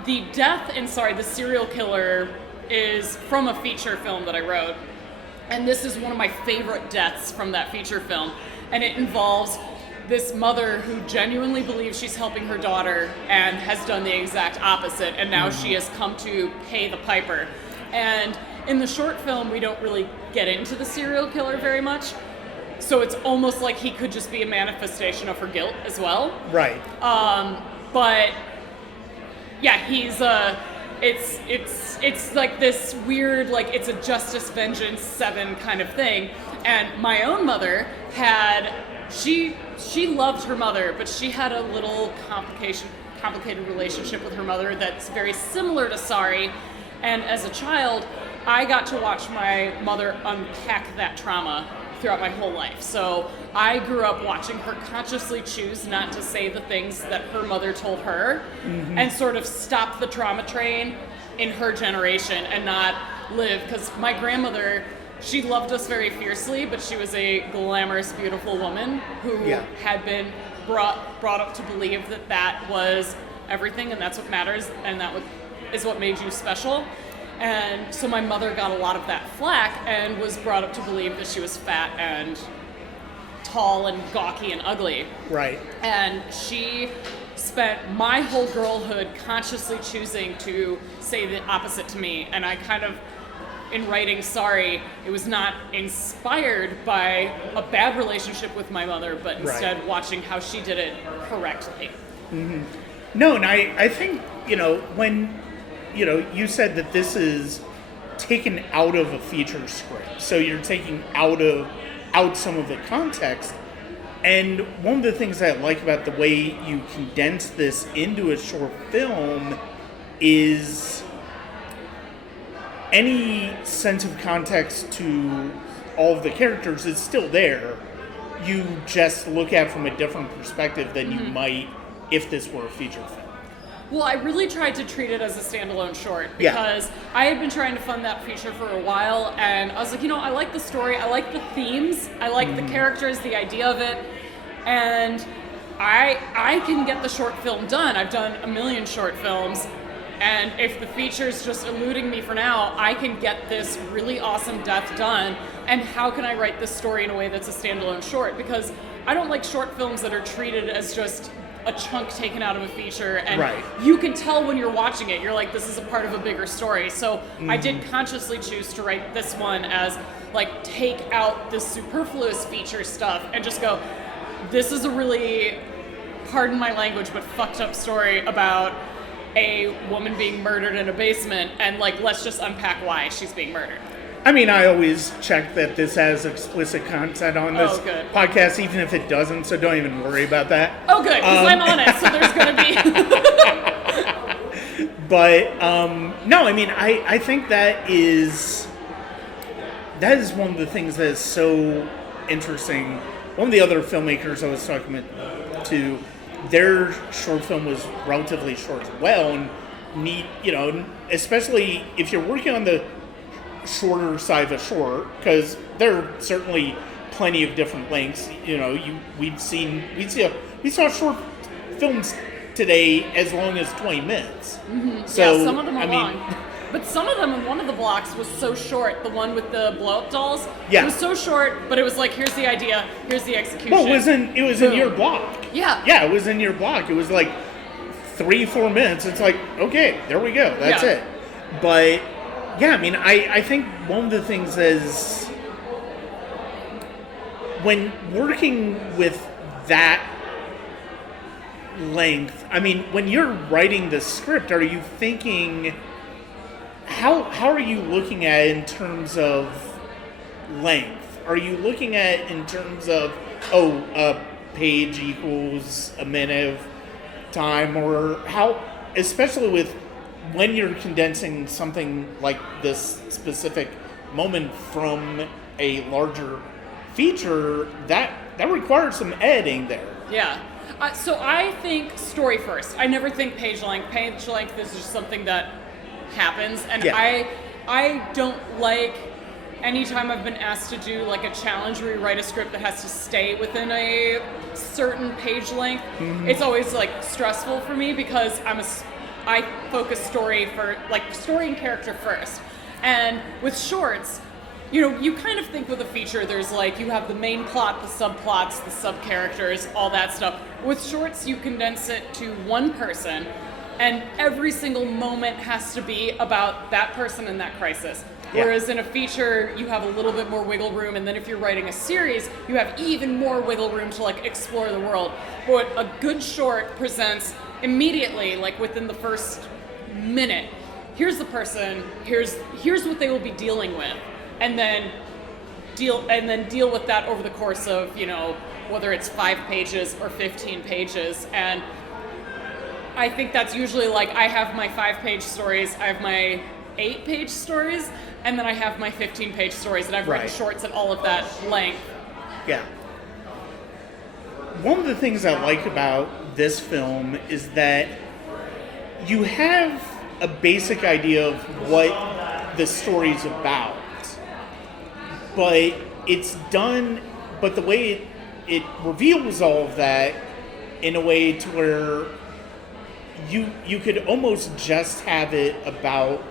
the death in Sorry, the serial killer, is from a feature film that I wrote, and this is one of my favorite deaths from that feature film, and it involves this mother who genuinely believes she's helping her daughter and has done the exact opposite, and now she has come to pay the piper. And in the short film, we don't really get into the serial killer very much, so it's almost like he could just be a manifestation of her guilt as well. Right. But yeah, he's it's like this weird, like, it's a Justice Vengeance 7 kind of thing. And my own mother had, she loved her mother, but she had a little complicated relationship with her mother that's very similar to Sorry. And as a child, I got to watch my mother unpack that trauma throughout my whole life. So I grew up watching her consciously choose not to say the things that her mother told her, and sort of stop the trauma train in her generation, and not live, because my grandmother, she loved us very fiercely, but she was a glamorous, beautiful woman who had been brought up to believe that that was everything, and that's what matters, and is what made you special. And so my mother got a lot of that flack and was brought up to believe that she was fat and tall and gawky and ugly. Right. And she spent my whole girlhood consciously choosing to say the opposite to me. And I kind of, in writing Sorry, it was not inspired by a bad relationship with my mother, but instead watching how she did it correctly. Mm-hmm. No, and I think, when, you said that this is taken out of a feature script. So you're taking out some of the context. And one of the things I like about the way you condense this into a short film is any sense of context to all of the characters is still there. You just look at it from a different perspective than you might if this were a feature film. Well, I really tried to treat it as a standalone short because I had been trying to fund that feature for a while, and I was like, I like the story, I like the themes, I like the characters, the idea of it, and I can get the short film done. I've done a million short films, and if the feature's just eluding me for now, I can get this really awesome death done, and how can I write this story in a way that's a standalone short? Because I don't like short films that are treated as just a chunk taken out of a feature, and you can tell when you're watching it, you're like, this is a part of a bigger story. So I did consciously choose to write this one as like, take out the superfluous feature stuff and just go, this is a really, pardon my language, but fucked up story about a woman being murdered in a basement, and like, let's just unpack why she's being murdered. I mean, I always check that this has explicit content on this podcast, even if it doesn't, so don't even worry about that. Oh, good, because I'm on it, so there's going to be... But, no, I mean, I think that is one of the things that is so interesting. One of the other filmmakers I was talking to, their short film was relatively short as well, and neat, especially if you're working on the shorter side of a short, because there are certainly plenty of different lengths. We saw short films today as long as 20 minutes. Mm-hmm. So, some of them are long. But some of them, in one of the blocks, was so short. The one with the blow-up dolls. It was so short, but it was like, here's the idea, here's the execution. Well, it was in your block. Yeah. Yeah, it was in your block. It was like 3-4 minutes. It's like, okay, there we go. That's it. But yeah, I mean, I think one of the things is when working with that length, I mean, when you're writing the script, are you thinking, how are you looking at it in terms of length? Are you looking at it in terms of, a page equals a minute of time, or how, especially with when you're condensing something like this specific moment from a larger feature, that requires some editing there. Yeah. So I think story first. I never think page length. Page length is just something that happens, and I don't like anytime I've been asked to do like a challenge where you write a script that has to stay within a certain page length. Mm-hmm. It's always like stressful for me because I focus story and character first. And with shorts, you kind of think with a feature, there's like, you have the main plot, the subplots, the sub-characters, all that stuff. With shorts, you condense it to one person, and every single moment has to be about that person and that crisis. Yeah. Whereas in a feature, you have a little bit more wiggle room, and then if you're writing a series, you have even more wiggle room to like explore the world. But a good short presents immediately, like within the first minute, here's the person, here's what they will be dealing with, and then deal with that over the course of, whether it's 5 pages or 15 pages. And I think that's usually like, I have my 5-page stories, I have my 8-page stories, and then I have my 15-page stories, and I've written shorts at all of that length. Yeah. One of the things I like about this film is that you have a basic idea of what the story's about. But it's done, but the way it reveals all of that in a way to where you could almost just have it about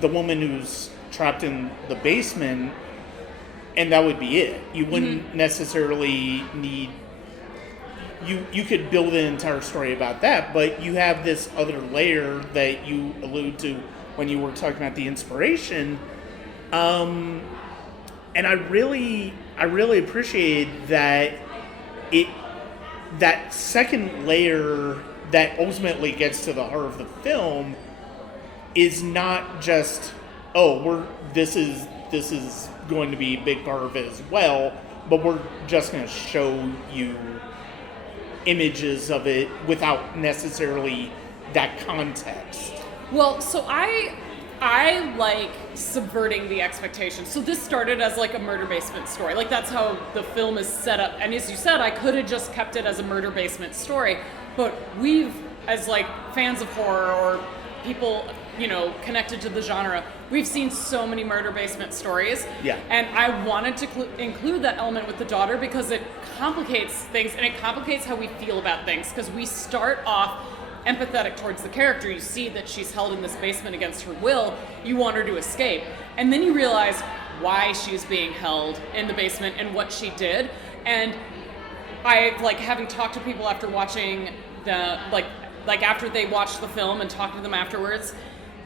the woman who's trapped in the basement, and that would be it. You wouldn't necessarily need... You could build an entire story about that, but you have this other layer that you allude to when you were talking about the inspiration. And I really appreciate that that second layer that ultimately gets to the heart of the film is not just, this is going to be a big part of it as well, but we're just going to show you images of it without necessarily that context. Well, so I like subverting the expectations. So this started as like a murder basement story. Like that's how the film is set up. And as you said, I could have just kept it as a murder basement story, but we've, as like fans of horror or people, connected to the genre, we've seen so many murder basement stories. Yeah. And I wanted to include that element with the daughter because it complicates things and it complicates how we feel about things, because we start off empathetic towards the character. You see that she's held in this basement against her will. You want her to escape. And then you realize why she's being held in the basement and what she did. And I, like, having talked to people after watching the, like after they watched the film and talked to them afterwards,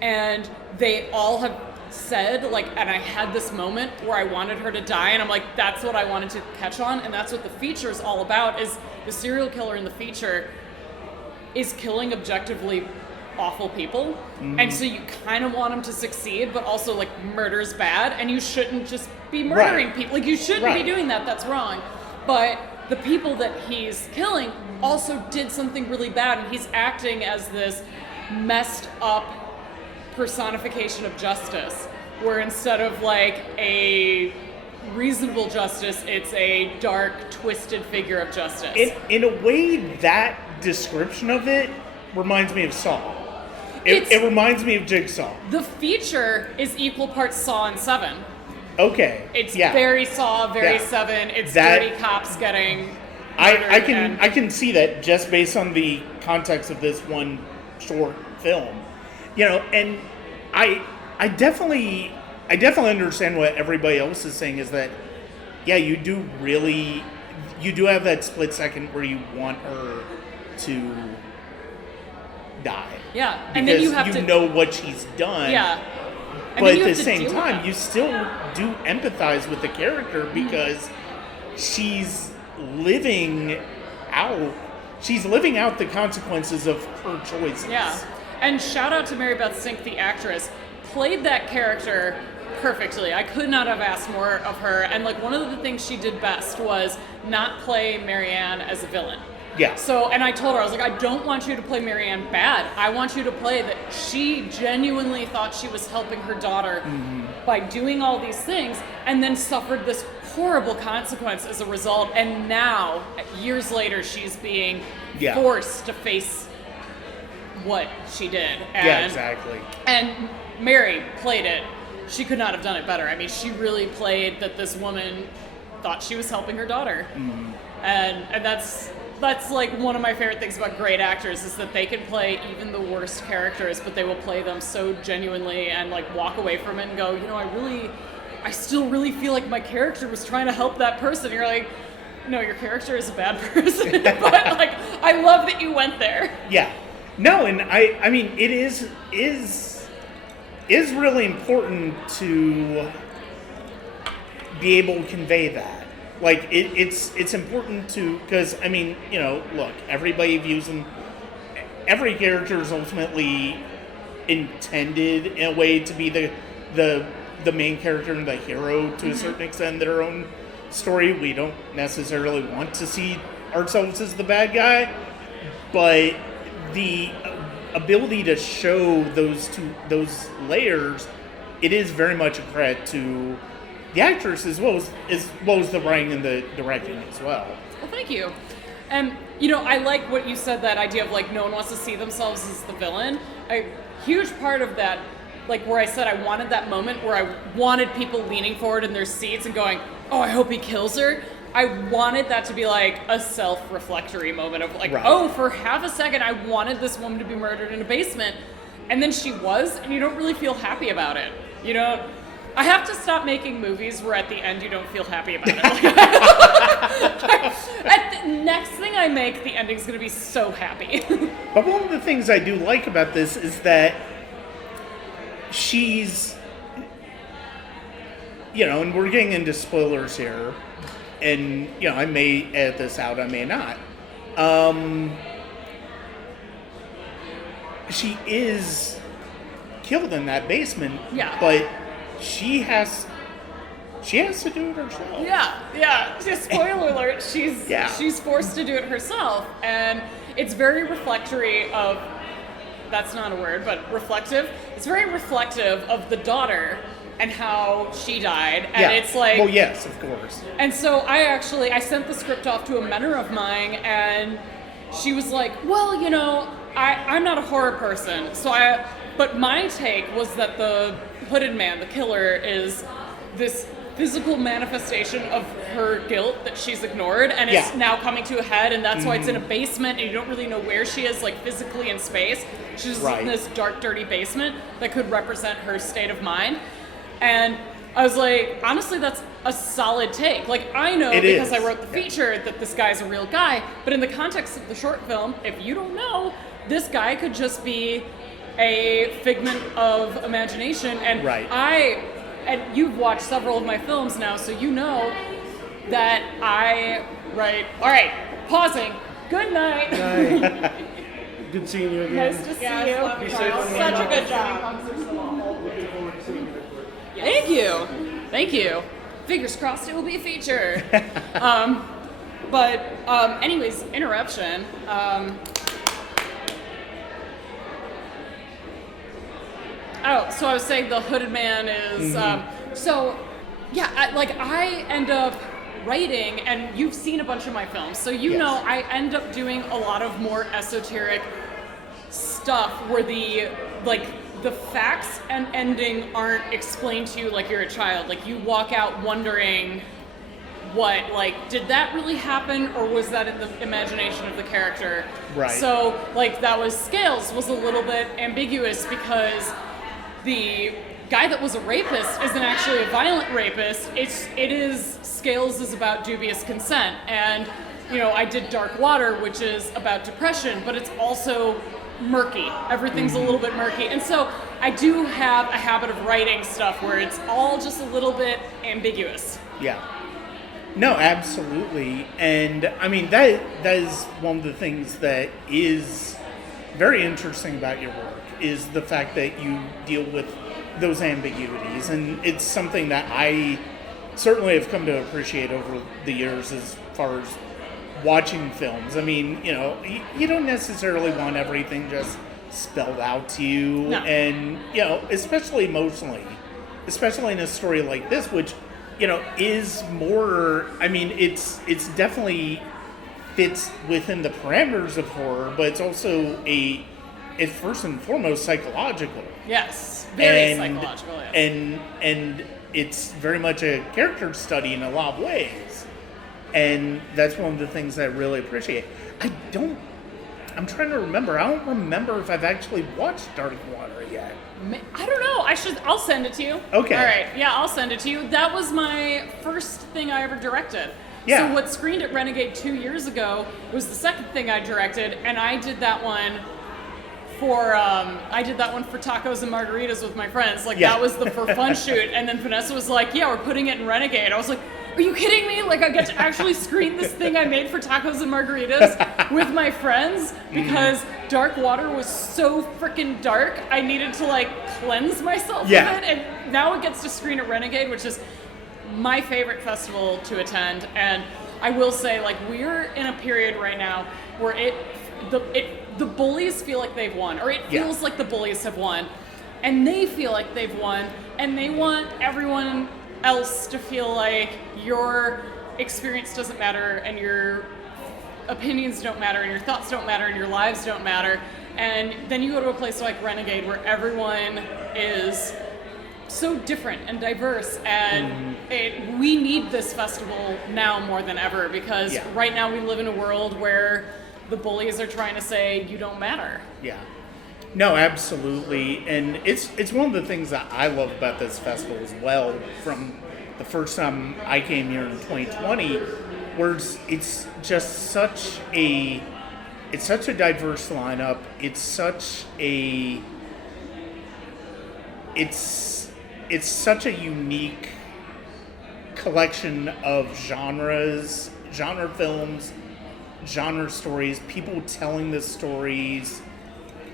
and they all have said, like, and I had this moment where I wanted her to die, and I'm like, that's what I wanted to catch on, and that's what the feature is all about, is the serial killer in the feature is killing objectively awful people. And so you kind of want him to succeed, but also, like, murder's bad, and you shouldn't just be murdering people. Like, you shouldn't be doing that. That's wrong. But the people that he's killing also did something really bad, and he's acting as this messed up personification of justice, where instead of like a reasonable justice, it's a dark, twisted figure of justice. In a way, that description of it reminds me of Saw. It reminds me of Jigsaw. The feature is equal parts Saw and Seven. Okay. It's very Saw, very Seven. It's dirty cops getting murdered. I can see that just based on the context of this one short film. And I definitely understand what everybody else is saying, is that, you do have that split second where you want her to die. Yeah, and then you have to know what she's done. Yeah. But at the same time, you still do empathize with the character because she's living out the consequences of her choices. Yeah. And shout out to Mary Beth Sink, the actress, played that character perfectly. I could not have asked more of her. And like one of the things she did best was not play Marianne as a villain. Yeah. So, and I told her, I was like, I don't want you to play Marianne bad. I want you to play that she genuinely thought she was helping her daughter by doing all these things, and then suffered this horrible consequence as a result. And now, years later, she's being forced to face what she did. And, exactly. And Mary played it. She could not have done it better. I mean, she really played that this woman thought she was helping her daughter. And that's like one of my favorite things about great actors, is that they can play even the worst characters, but they will play them so genuinely and like walk away from it and go, I still really feel like my character was trying to help that person. And you're like, no, your character is a bad person. But like, I love that you went there. Yeah. No, and I mean, it is really important to be able to convey that. Like, it's important to, because, I mean, look, everybody views them, every character is ultimately intended in a way to be the main character and the hero to a certain extent in their own story. We don't necessarily want to see ourselves as the bad guy, but the ability to show those layers, it is very much a credit to the actress as well as the writing and the directing as well. Well, thank you. And I like what you said, that idea of like no one wants to see themselves as the villain. A huge part of that like where I said I wanted that moment where I wanted people leaning forward in their seats and going, oh, I hope he kills her. I wanted that to be like a self-reflectory moment of like, oh, for half a second I wanted this woman to be murdered in a basement, and then she was, and you don't really feel happy about it. You know, I have to stop making movies where at the end you don't feel happy about it. At the next thing I make, the ending's gonna be so happy. But one of the things I do like about this is that she's, you know, and we're getting into spoilers here, and, you know, I may edit this out, I may not. She is killed in that basement, but she has to do it herself. Yeah. Just spoiler alert, she's forced to do it herself, and it's very reflectory of, that's not a word, but reflective. It's very reflective of the daughter and how she died, and it's like, well, yes, of course. And so I sent the script off to a mentor of mine, and she was like, well, you know, I'm not a horror person, but my take was that the hooded man, the killer, is this physical manifestation of her guilt that she's ignored, and it's now coming to a head, and that's why it's in a basement, and you don't really know where she is, like, physically in space. She's in this dark, dirty basement that could represent her state of mind. And I was like, honestly, that's a solid take. Like, I know because I wrote the feature that this guy's a real guy, but in the context of the short film, if you don't know, this guy could just be a figment of imagination. And and you've watched several of my films now, so you know that all right, pausing. Good night. Good seeing you again. Nice to see you. Be safe. Such a good job. Thank you. Fingers crossed it will be a feature. Anyways, interruption. So I was saying the hooded man is, I end up writing, and you've seen a bunch of my films, so you know I end up doing a lot of more esoteric stuff where the facts and ending aren't explained to you like you're a child. Like, you walk out wondering what, like, did that really happen, or was that in the imagination of the character? Right. So, like, that was Scales was a little bit ambiguous because the guy that was a rapist isn't actually a violent rapist. Scales is about dubious consent, and, you know, I did Dark Water, which is about depression, but it's also murky. Everything's a little bit murky. And so I do have a habit of writing stuff where it's all just a little bit ambiguous. Yeah. No, absolutely. And I mean, that is one of the things that is very interesting about your work, is the fact that you deal with those ambiguities. And it's something that I certainly have come to appreciate over the years as far as watching films. I mean, you know, you don't necessarily want everything just spelled out to you. No. And, you know, especially emotionally, especially in a story like this, which, you know, is more, I mean, it's definitely fits within the parameters of horror, but it's also it's first and foremost psychological. Yes, very psychological, yes. And it's very much a character study in a lot of ways. And that's one of the things I really appreciate. I'm trying to remember. I don't remember if I've actually watched Dark Water yet. I don't know. I'll send it to you. Okay. All right. Yeah, I'll send it to you. That was my first thing I ever directed. Yeah. So what screened at Renegade 2 years ago was the second thing I directed, and I did that one for Tacos and Margaritas with my friends. Like, that was the for fun shoot. And then Vanessa was like, yeah, we're putting it in Renegade. I was like, are you kidding me? Like, I get to actually screen this thing I made for Tacos and Margaritas with my friends, because Dark Water was so freaking dark. I needed to, like, cleanse myself of it. And now it gets to screen at Renegade, which is my favorite festival to attend. And I will say, like, we're in a period right now where the bullies feel like they've won, or it feels like the bullies have won, and they feel like they've won, and they want everyone else to feel like your experience doesn't matter, and your opinions don't matter, and your thoughts don't matter, and your lives don't matter. And then you go to a place like Renegade where everyone is so different and diverse, and we need this festival now more than ever, because right now we live in a world where the bullies are trying to say you don't matter. Yeah. No, absolutely. And it's one of the things that I love about this festival as well, from the first time I came here in 2020, where it's just such a diverse lineup. It's such a such a unique collection of genres, genre films, genre stories, people telling the stories,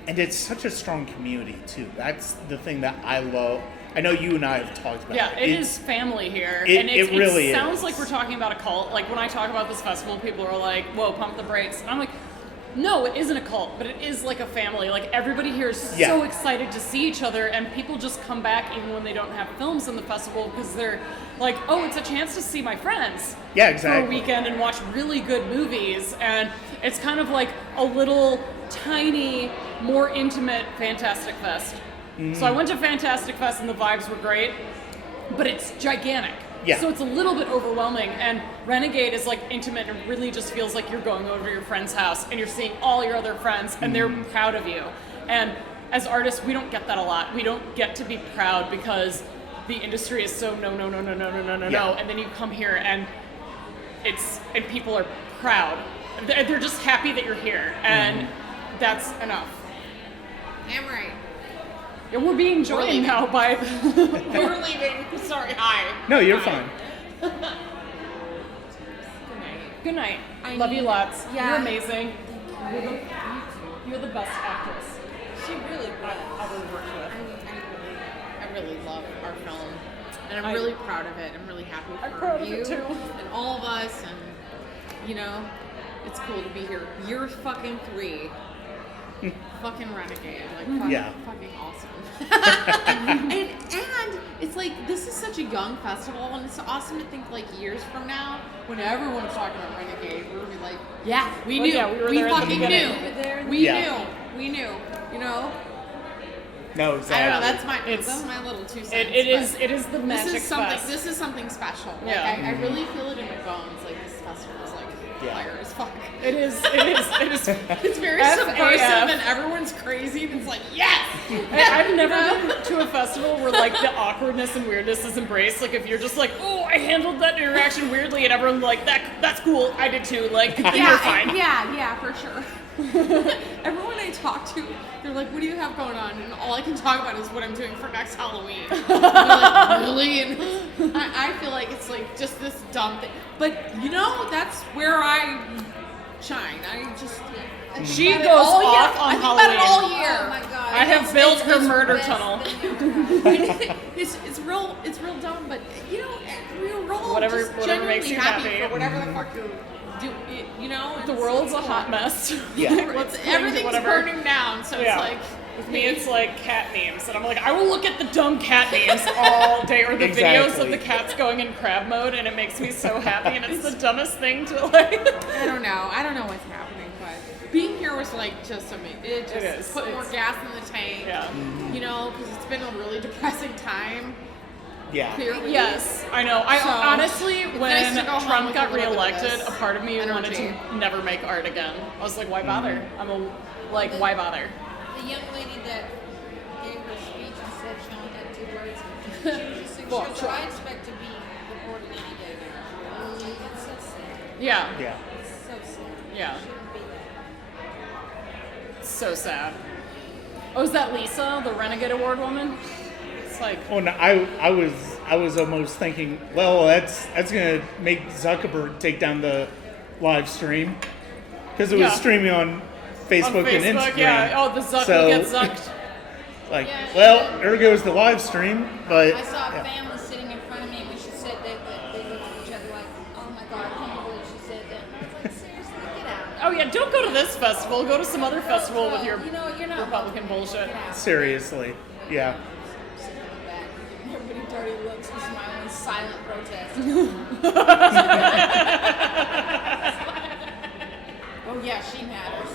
and it's such a strong community too. That's the thing that I love. I know you and I have talked about. Yeah, it is family here, it and really it sounds is. like we're talking about a cult. Like when I talk about this festival, people are like, "Whoa, pump the brakes!" And I'm like, no, it isn't a cult, but it is like a family. Like everybody here is so excited to see each other, and people just come back even when they don't have films in the festival, because they're like, oh, it's a chance to see my friends for a weekend and watch really good movies. And it's kind of like a little tiny, more intimate Fantastic Fest. So I went to Fantastic Fest and the vibes were great, but it's gigantic. Yeah. So it's a little bit overwhelming, and Renegade is like intimate and really just feels like you're going over to your friend's house and you're seeing all your other friends and they're proud of you. And as artists, we don't get that a lot. We don't get to be proud because the industry is so no, and then you come here and people are proud. They're just happy that you're here, and that's enough. I'm right. And we're being joined now by We're leaving. Sorry, hi. No, you're fine. Good night. I Love you need- lots. yeah. You're amazing. You're the best actress She really was. I've ever worked with. I really love our film, and I'm really proud of it. I'm really happy for I'm proud of you it too. and all of us, and you know, it's cool to be here. You're fucking 3. Fucking Renegade, like fucking awesome. and it's like, this is such a young festival, and it's awesome to think like years from now, when everyone's talking about Renegade, we're gonna be like, yeah, we knew, yeah, we were we there at the fucking beginning. knew, we knew, you know. No, exactly. I don't know. That's my little 2 cents. It is the magic This is something. fest. This is something special. Like, Yeah. I really feel it in my bones. Like this festival is like fire as fuck. It is. It's very FAF. subversive, and everyone's crazy. And it's like yes. I've never been to a festival where like the awkwardness and weirdness is embraced. Like if you're just like, oh, I handled that interaction weirdly, and everyone's like, that's cool. I did too. Like you're fine. Yeah, for sure. Everyone I talk to, they're like, what do you have going on? And all I can talk about is what I'm doing for next Halloween. And they're like, really? And I feel like it's like just this dumb thing. But you know, that's where I shine. She about it goes all year. off on I think about it all Halloween. year. Oh my god. I have built her murder tunnel. It's real dumb, but you know, we're all Whatever just makes genuinely you happy happy. for whatever the fuck you're doing. You know, The it's- world's it's a cool. hot mess. Yeah. Everything's whatever. burning down, so Yeah. it's like With me, it's like cat memes, and I'm like, I will look at the dumb cat memes all day, or the videos Exactly. of the cats going in crab mode, and it makes me so happy, and it's the dumbest thing to like. I don't know what's happening, but being here was like just amazing. It just is. put more gas in the tank. Yeah. You know, because it's been a really depressing time. Yeah. Clearly. Yes, I know. I So, honestly, it's when nice to go home Trump with got a little bit of reelected, this a part of me wanted energy. to never make art again. I was like, why bother? Why bother? The young lady that gave her speech and said she only had 2 words, she was just like, she was like, I expect to be reported any day now. It's so sad. Yeah, Yeah. It's so sad. Yeah. It shouldn't be that. so sad. Oh, is that Lisa, the Renegade Award woman? It's like, Oh no, I was almost thinking, well, that's gonna make Zuckerberg take down the live stream because it was Yeah. streaming on Facebook, on Facebook, and Instagram. yeah. Oh, the Zuck So- will get zucked. Like, Yeah, well, there goes the live stream, but I saw a yeah. family sitting in front of me when she said that they looked at each other like, oh my god, I can't believe she said that. And I was like, seriously, get out. Oh yeah, don't go to this festival. Go to some other festival with your You know, you're not Republican welcome. bullshit. Get out. Seriously, yeah. Sitting in the back. Everybody dirty looks and smiling, silent protest. Oh yeah, she matters.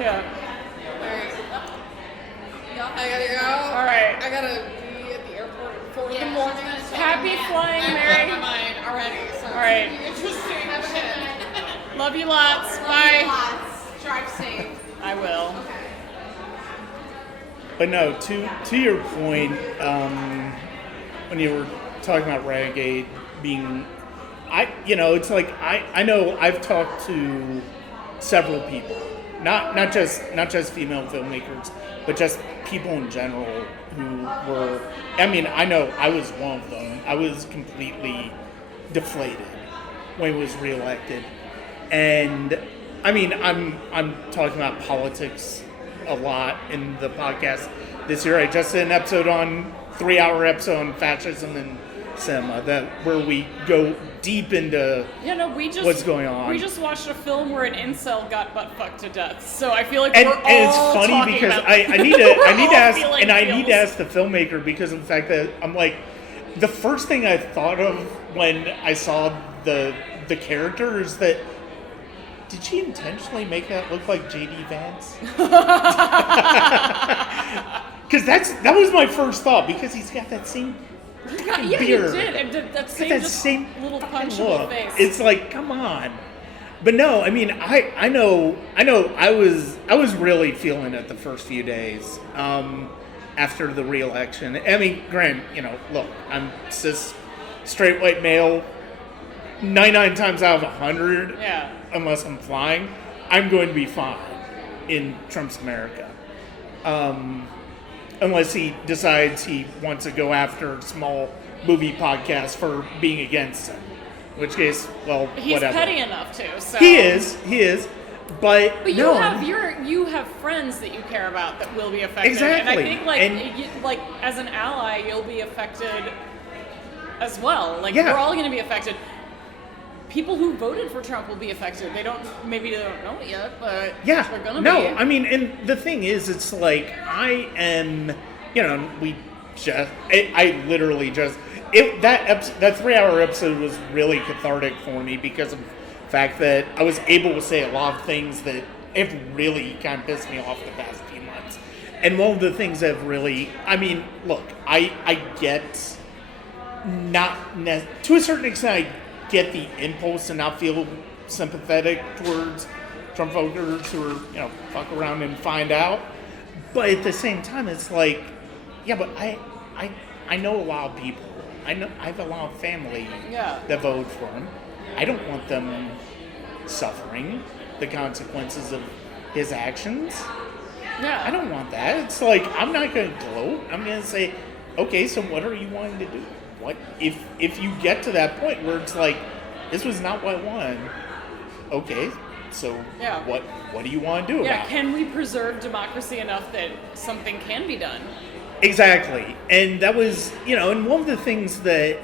Yeah. I gotta go. All right. I gotta be at the airport at 4 in the Yeah, morning. she's gonna so Happy I'm flying, I'm Mary. on my mind already. So All right. it's gonna be interesting. Have a good night. Love you lots. Love Bye. you lots. Drive safe. I will. Okay. But no, to your point, when you were talking about Renegade being, it's like I know I've talked to several people, not just female filmmakers, but just people in general who were. I mean, I know I was one of them. I was completely deflated when he was reelected, and I mean, I'm talking about politics a lot in the podcast this year. I just did an episode on 3-hour episode on fascism and cinema where we go deep into what's going on. We just watched a film where an incel got butt fucked to death. So I feel like And we're all it's funny talking because about I need to ask feeling and I need to feels. ask the filmmaker because of the fact that I'm like, the first thing I thought of when I saw the character is that, did she intentionally make that look like JD Vance? Because that was my first thought, because he's got that same Yeah, beard. he did. And that same, that just same little fucking punchable look. face. It's like, come on. But no, I mean, I know I was really feeling it the first few days after the re-election. I mean, Grant, look, I'm cis, straight white male. 99 times out of 100, Yeah. unless I'm flying, I'm going to be fine in Trump's America. Unless he decides he wants to go after small movie podcasts for being against him. In which case, well, He's whatever. petty enough to. So. He is. But But no. you have friends that you care about that will be affected. Exactly. And I think as an ally, you'll be affected as well. Like Yeah. we're all going to be affected. People who voted for Trump will be affected. Maybe they don't know it yet, but Yeah. they're going to No, be. I mean, and the thing is, it's like, I am, I literally just, that 3-hour episode was really cathartic for me because of the fact that I was able to say a lot of things that have really kind of pissed me off the past few months. And one of the things that have really, I mean, look, I get, to a certain extent, I get the impulse to not feel sympathetic towards Trump voters who are, fuck around and find out. But at the same time, it's like, yeah, but I know a lot of people. I have a lot of family that vote for him. I don't want them suffering the consequences of his actions. Yeah. I don't want that. It's like, I'm not going to gloat. I'm going to say, okay, so what are you wanting to do? What if you get to that point where it's like, this was not what I wanted? Okay, so what do you want to do about it? Can we preserve democracy enough that something can be done? Exactly. And that was, and one of the things that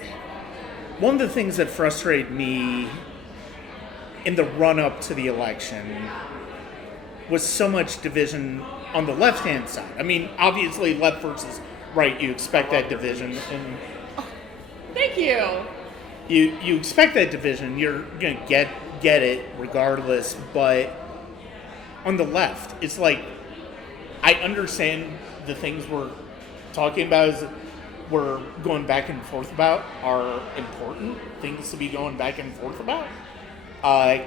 frustrated me in the run-up to the election was so much division on the left-hand side. I mean, obviously, left versus right, you expect that division. And Thank you. you expect that division. You're going to get it regardless. But on the left, it's like, I understand the things we're talking about we're going back and forth about are important things to be going back and forth about.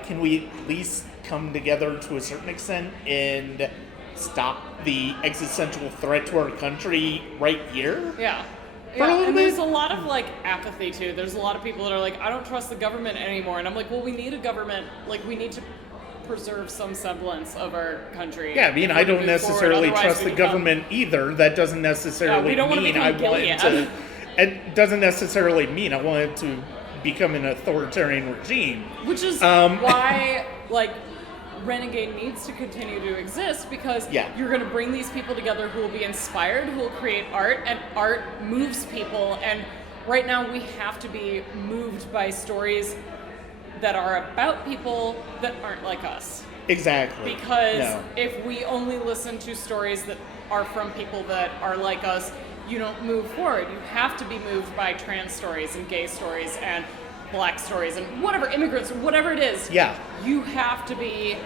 Can we at least come together to a certain extent and stop the existential threat to our country right here? Yeah. For a little and bit. there's a lot of apathy too. There's a lot of people that are like, I don't trust the government anymore. And I'm like, well, we need a government. We need to preserve some semblance of our country. Yeah, I mean, if I we're gonna don't move forward. necessarily Otherwise, trust we the become- government either. That doesn't necessarily we don't wanna mean become I want Gilead. to. It doesn't necessarily mean I want it to become an authoritarian regime. Which is why, Renegade needs to continue to exist, because you're going to bring these people together who will be inspired, who will create art, and art moves people. And right now we have to be moved by stories that are about people that aren't like us. Exactly. Because if we only listen to stories that are from people that are like us, you don't move forward. You have to be moved by trans stories and gay stories and black stories and whatever, immigrants, whatever it is. Yeah. You have to be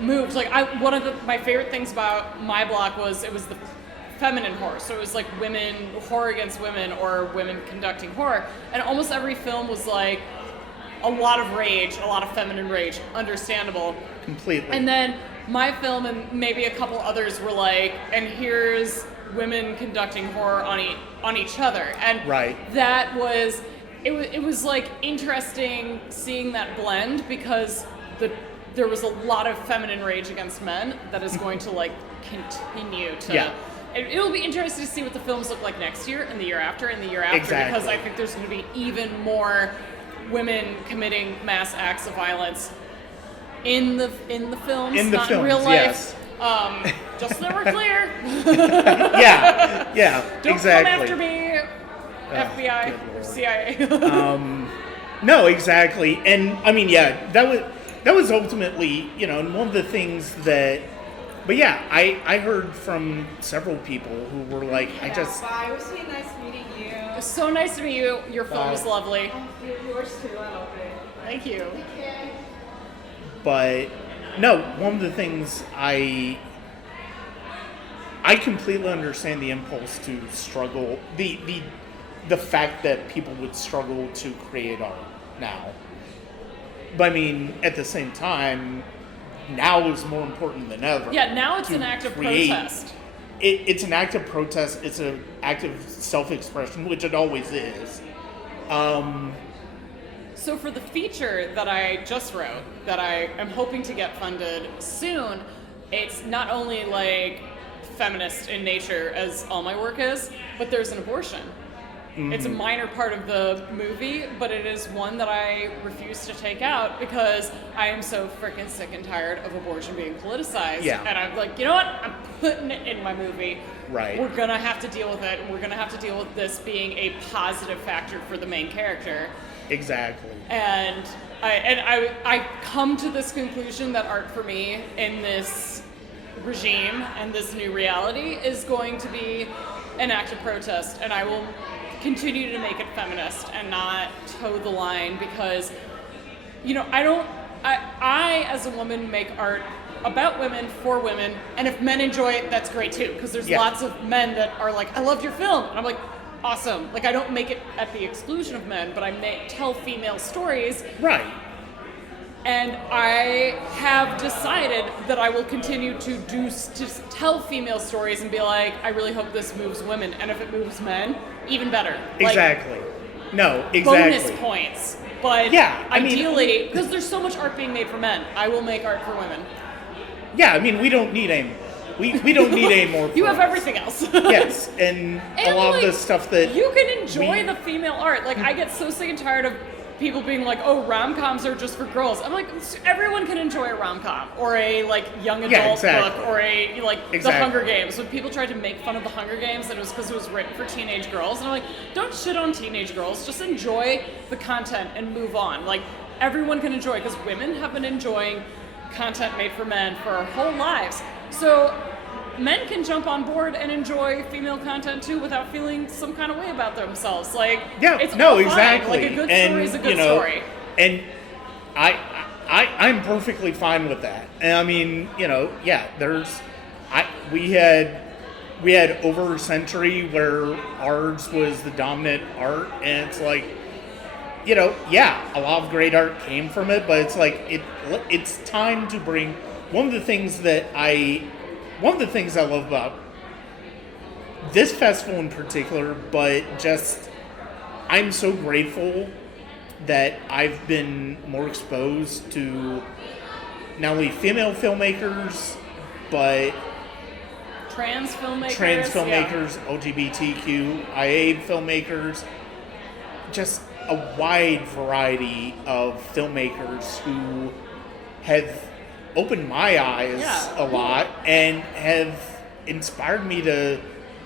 moved. One of my favorite things about my block was it was the feminine horror. So it was like horror against women or women conducting horror. And almost every film was like a lot of rage, a lot of feminine rage, understandable. Completely. And then my film and maybe a couple others were like, and here's women conducting horror on each other. And right. that was, it was like interesting seeing that blend, because there was a lot of feminine rage against men that is going to like continue to. Yeah. It'll be interesting to see what the films look like next year and the year after and the year after, Exactly. because I think there's going to be even more women committing mass acts of violence in the films, not in real life. Yes. Just so we're clear. yeah, Don't exactly. come after me, FBI good or Lord. CIA. No, exactly. And I mean, yeah, that was ultimately, and one of the things that, but yeah, I heard from several people who were like, Bye. It was really nice meeting you. It was so nice to meet you. Your film was lovely. Yours too, I hope it. Thank you. but no, one of the things I completely understand the impulse to struggle, the fact that people would struggle to create art now. But I mean, at the same time, now is more important than ever. Yeah, now it's an act of protest. It's an act of protest. It's an act of self-expression, which it always is. So for the feature that I just wrote, that I am hoping to get funded soon, it's not only like feminist in nature as all my work is, but there's an abortion. Mm-hmm. It's a minor part of the movie, but it is one that I refuse to take out because I am so freaking sick and tired of abortion being politicized. Yeah. And I'm like, you know what? I'm putting it in my movie. Right. We're gonna have to deal with it. We're gonna have to deal with this being a positive factor for the main character. Exactly. And I come to this conclusion that art for me in this regime and this new reality is going to be an act of protest, and I will continue to make it feminist and not toe the line because, I as a woman make art about women, for women, and if men enjoy it, that's great too, because there's lots of men that are like, I loved your film, and I'm like, awesome. Like, I don't make it at the exclusion of men, but I tell female stories. Right. And I have decided that I will continue to tell female stories and be like, I really hope this moves women, and if it moves men, even better. Exactly. Like, no, exactly. bonus points. But yeah, ideally, because there's so much art being made for men, I will make art for women. Yeah, I mean, we don't need a we don't need a more. You have everything else. Yes, and a lot of the stuff that you can enjoy the female art. Like, I get so sick and tired of people being like, "Oh, rom-coms are just for girls." I'm like, everyone can enjoy a rom-com or a like young adult book or a the Hunger Games. When people tried to make fun of the Hunger Games, and it was because it was written for teenage girls, and I'm like, don't shit on teenage girls. Just enjoy the content and move on. Like, everyone can enjoy, because women have been enjoying content made for men for our whole lives. So men can jump on board and enjoy female content too without feeling some kind of way about themselves. Like, it's all fine. Exactly. Like, a good story is a good story. And I'm perfectly fine with that. And I mean, we had over a century where ours was the dominant art, and it's like, a lot of great art came from it, but it's like it's time to bring one of the things I love about this festival in particular, but just I'm so grateful that I've been more exposed to not only female filmmakers, but trans filmmakers, LGBTQIA filmmakers, just a wide variety of filmmakers who have opened my eyes a lot and have inspired me to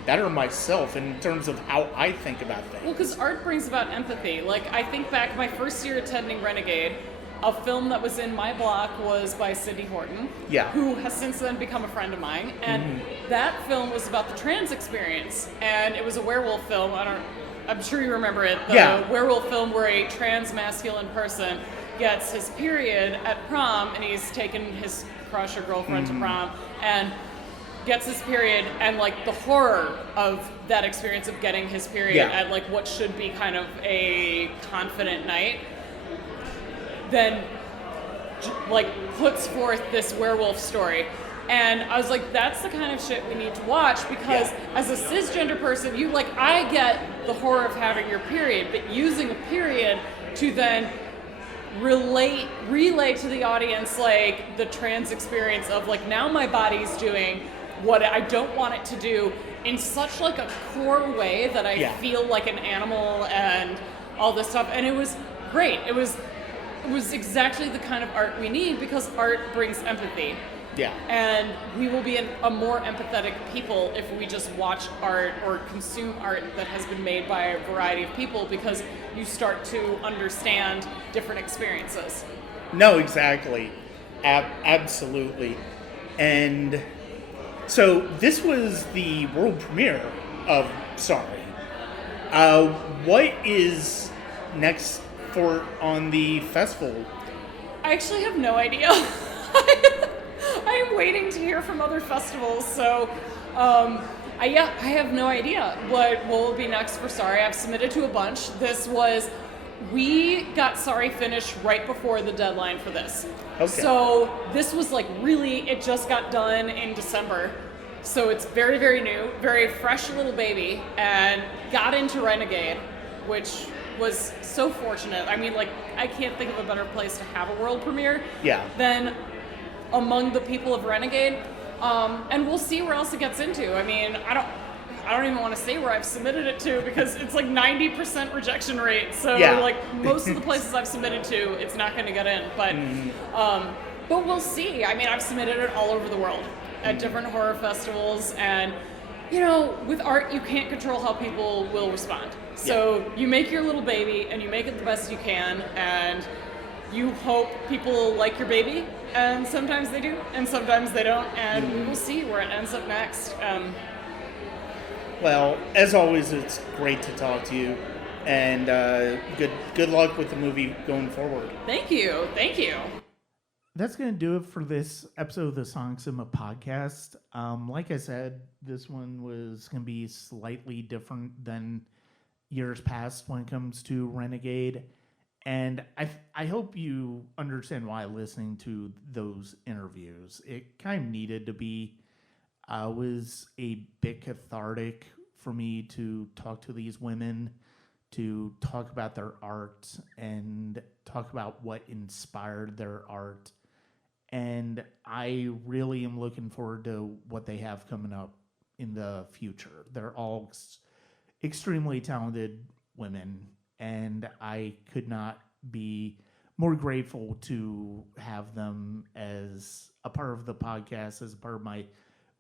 better myself in terms of how I think about things. Well, because art brings about empathy. Like, I think back my first year attending Renegade, a film that was in my block was by Sydney Horton, who has since then become a friend of mine. And that film was about the trans experience, and it was a werewolf film. I'm sure you remember it. The werewolf film where a trans masculine person gets his period at prom, and he's taken his crush or girlfriend to prom, and gets his period, and like the horror of that experience of getting his period at like what should be kind of a confident night, then like puts forth this werewolf story. And I was like, that's the kind of shit we need to watch, because as a cisgender person, you like, I get the horror of having your period, but using a period to then relay to the audience like the trans experience of like, now my body's doing what I don't want it to do in such like a core way that I feel like an animal and all this stuff. And it was great. It was exactly the kind of art we need, because art brings empathy. Yeah. And we will be a more empathetic people if we just watch art or consume art that has been made by a variety of people, because you start to understand different experiences. No, exactly. Absolutely. And so this was the world premiere of Sorry. What is next on the festival? I actually have no idea. I am waiting to hear from other festivals, so I have no idea what will be next for Sorry. I've submitted to a bunch. We got Sorry finished right before the deadline for this. Okay. So this was like really, it just got done in December. So it's very, very new, very fresh little baby, and got into Renegade, which was so fortunate. I mean, like, I can't think of a better place to have a world premiere than among the people of Renegade. And we'll see where else it gets into. I mean, I don't even want to say where I've submitted it to, because it's like 90% rejection rate. So like most of the places I've submitted to, it's not going to get in. But we'll see. I mean, I've submitted it all over the world at different horror festivals, and you know, with art, you can't control how people will respond. So you make your little baby and you make it the best you can, and you hope people like your baby, and sometimes they do, and sometimes they don't, and we will see where it ends up next. Well, as always, it's great to talk to you, and good luck with the movie going forward. Thank you. That's going to do it for this episode of the Sonic Cinema podcast. Like I said, this one was going to be slightly different than years past when it comes to Renegade. And I hope you understand why listening to those interviews. It kind of needed to be. Was a bit cathartic for me to talk to these women, to talk about their art and talk about what inspired their art. And I really am looking forward to what they have coming up in the future. They're all extremely talented women, and I could not be more grateful to have them as a part of the podcast, as a part of my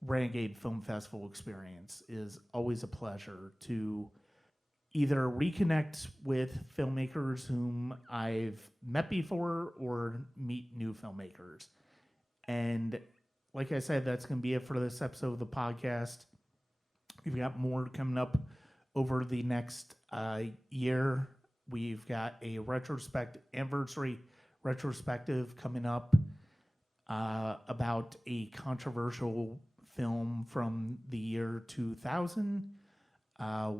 Renegade Film Festival experience. It is always a pleasure to either reconnect with filmmakers whom I've met before or meet new filmmakers. And like I said, that's going to be it for this episode of the podcast. We've got more coming up over the next year. We've got a anniversary retrospective coming up about a controversial film from the year 2000.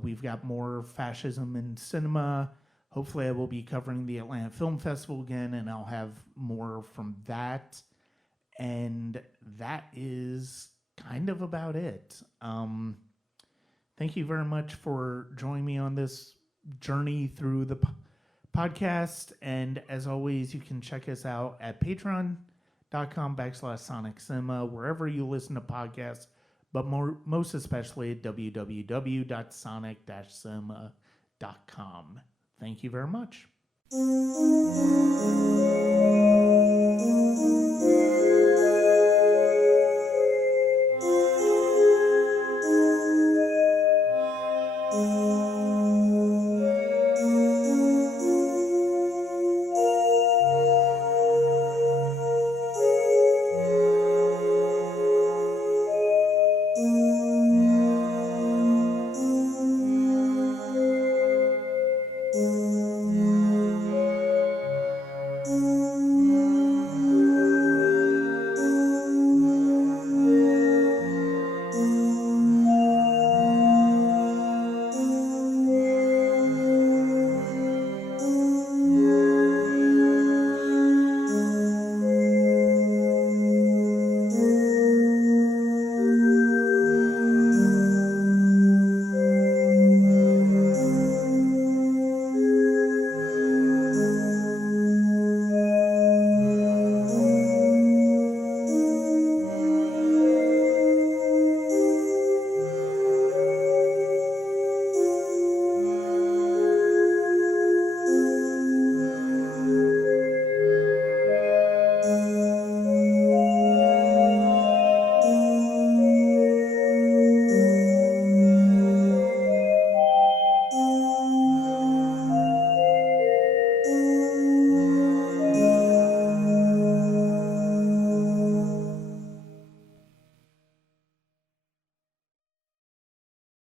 We've got more fascism in cinema. Hopefully I will be covering the Atlanta Film Festival again, and I'll have more from that. And that is kind of about it. Thank you very much for joining me on this journey through the podcast. And as always, you can check us out at patreon.com/Sonic Cinema, wherever you listen to podcasts, but most especially at www.sonic-cinema.com. Thank you very much.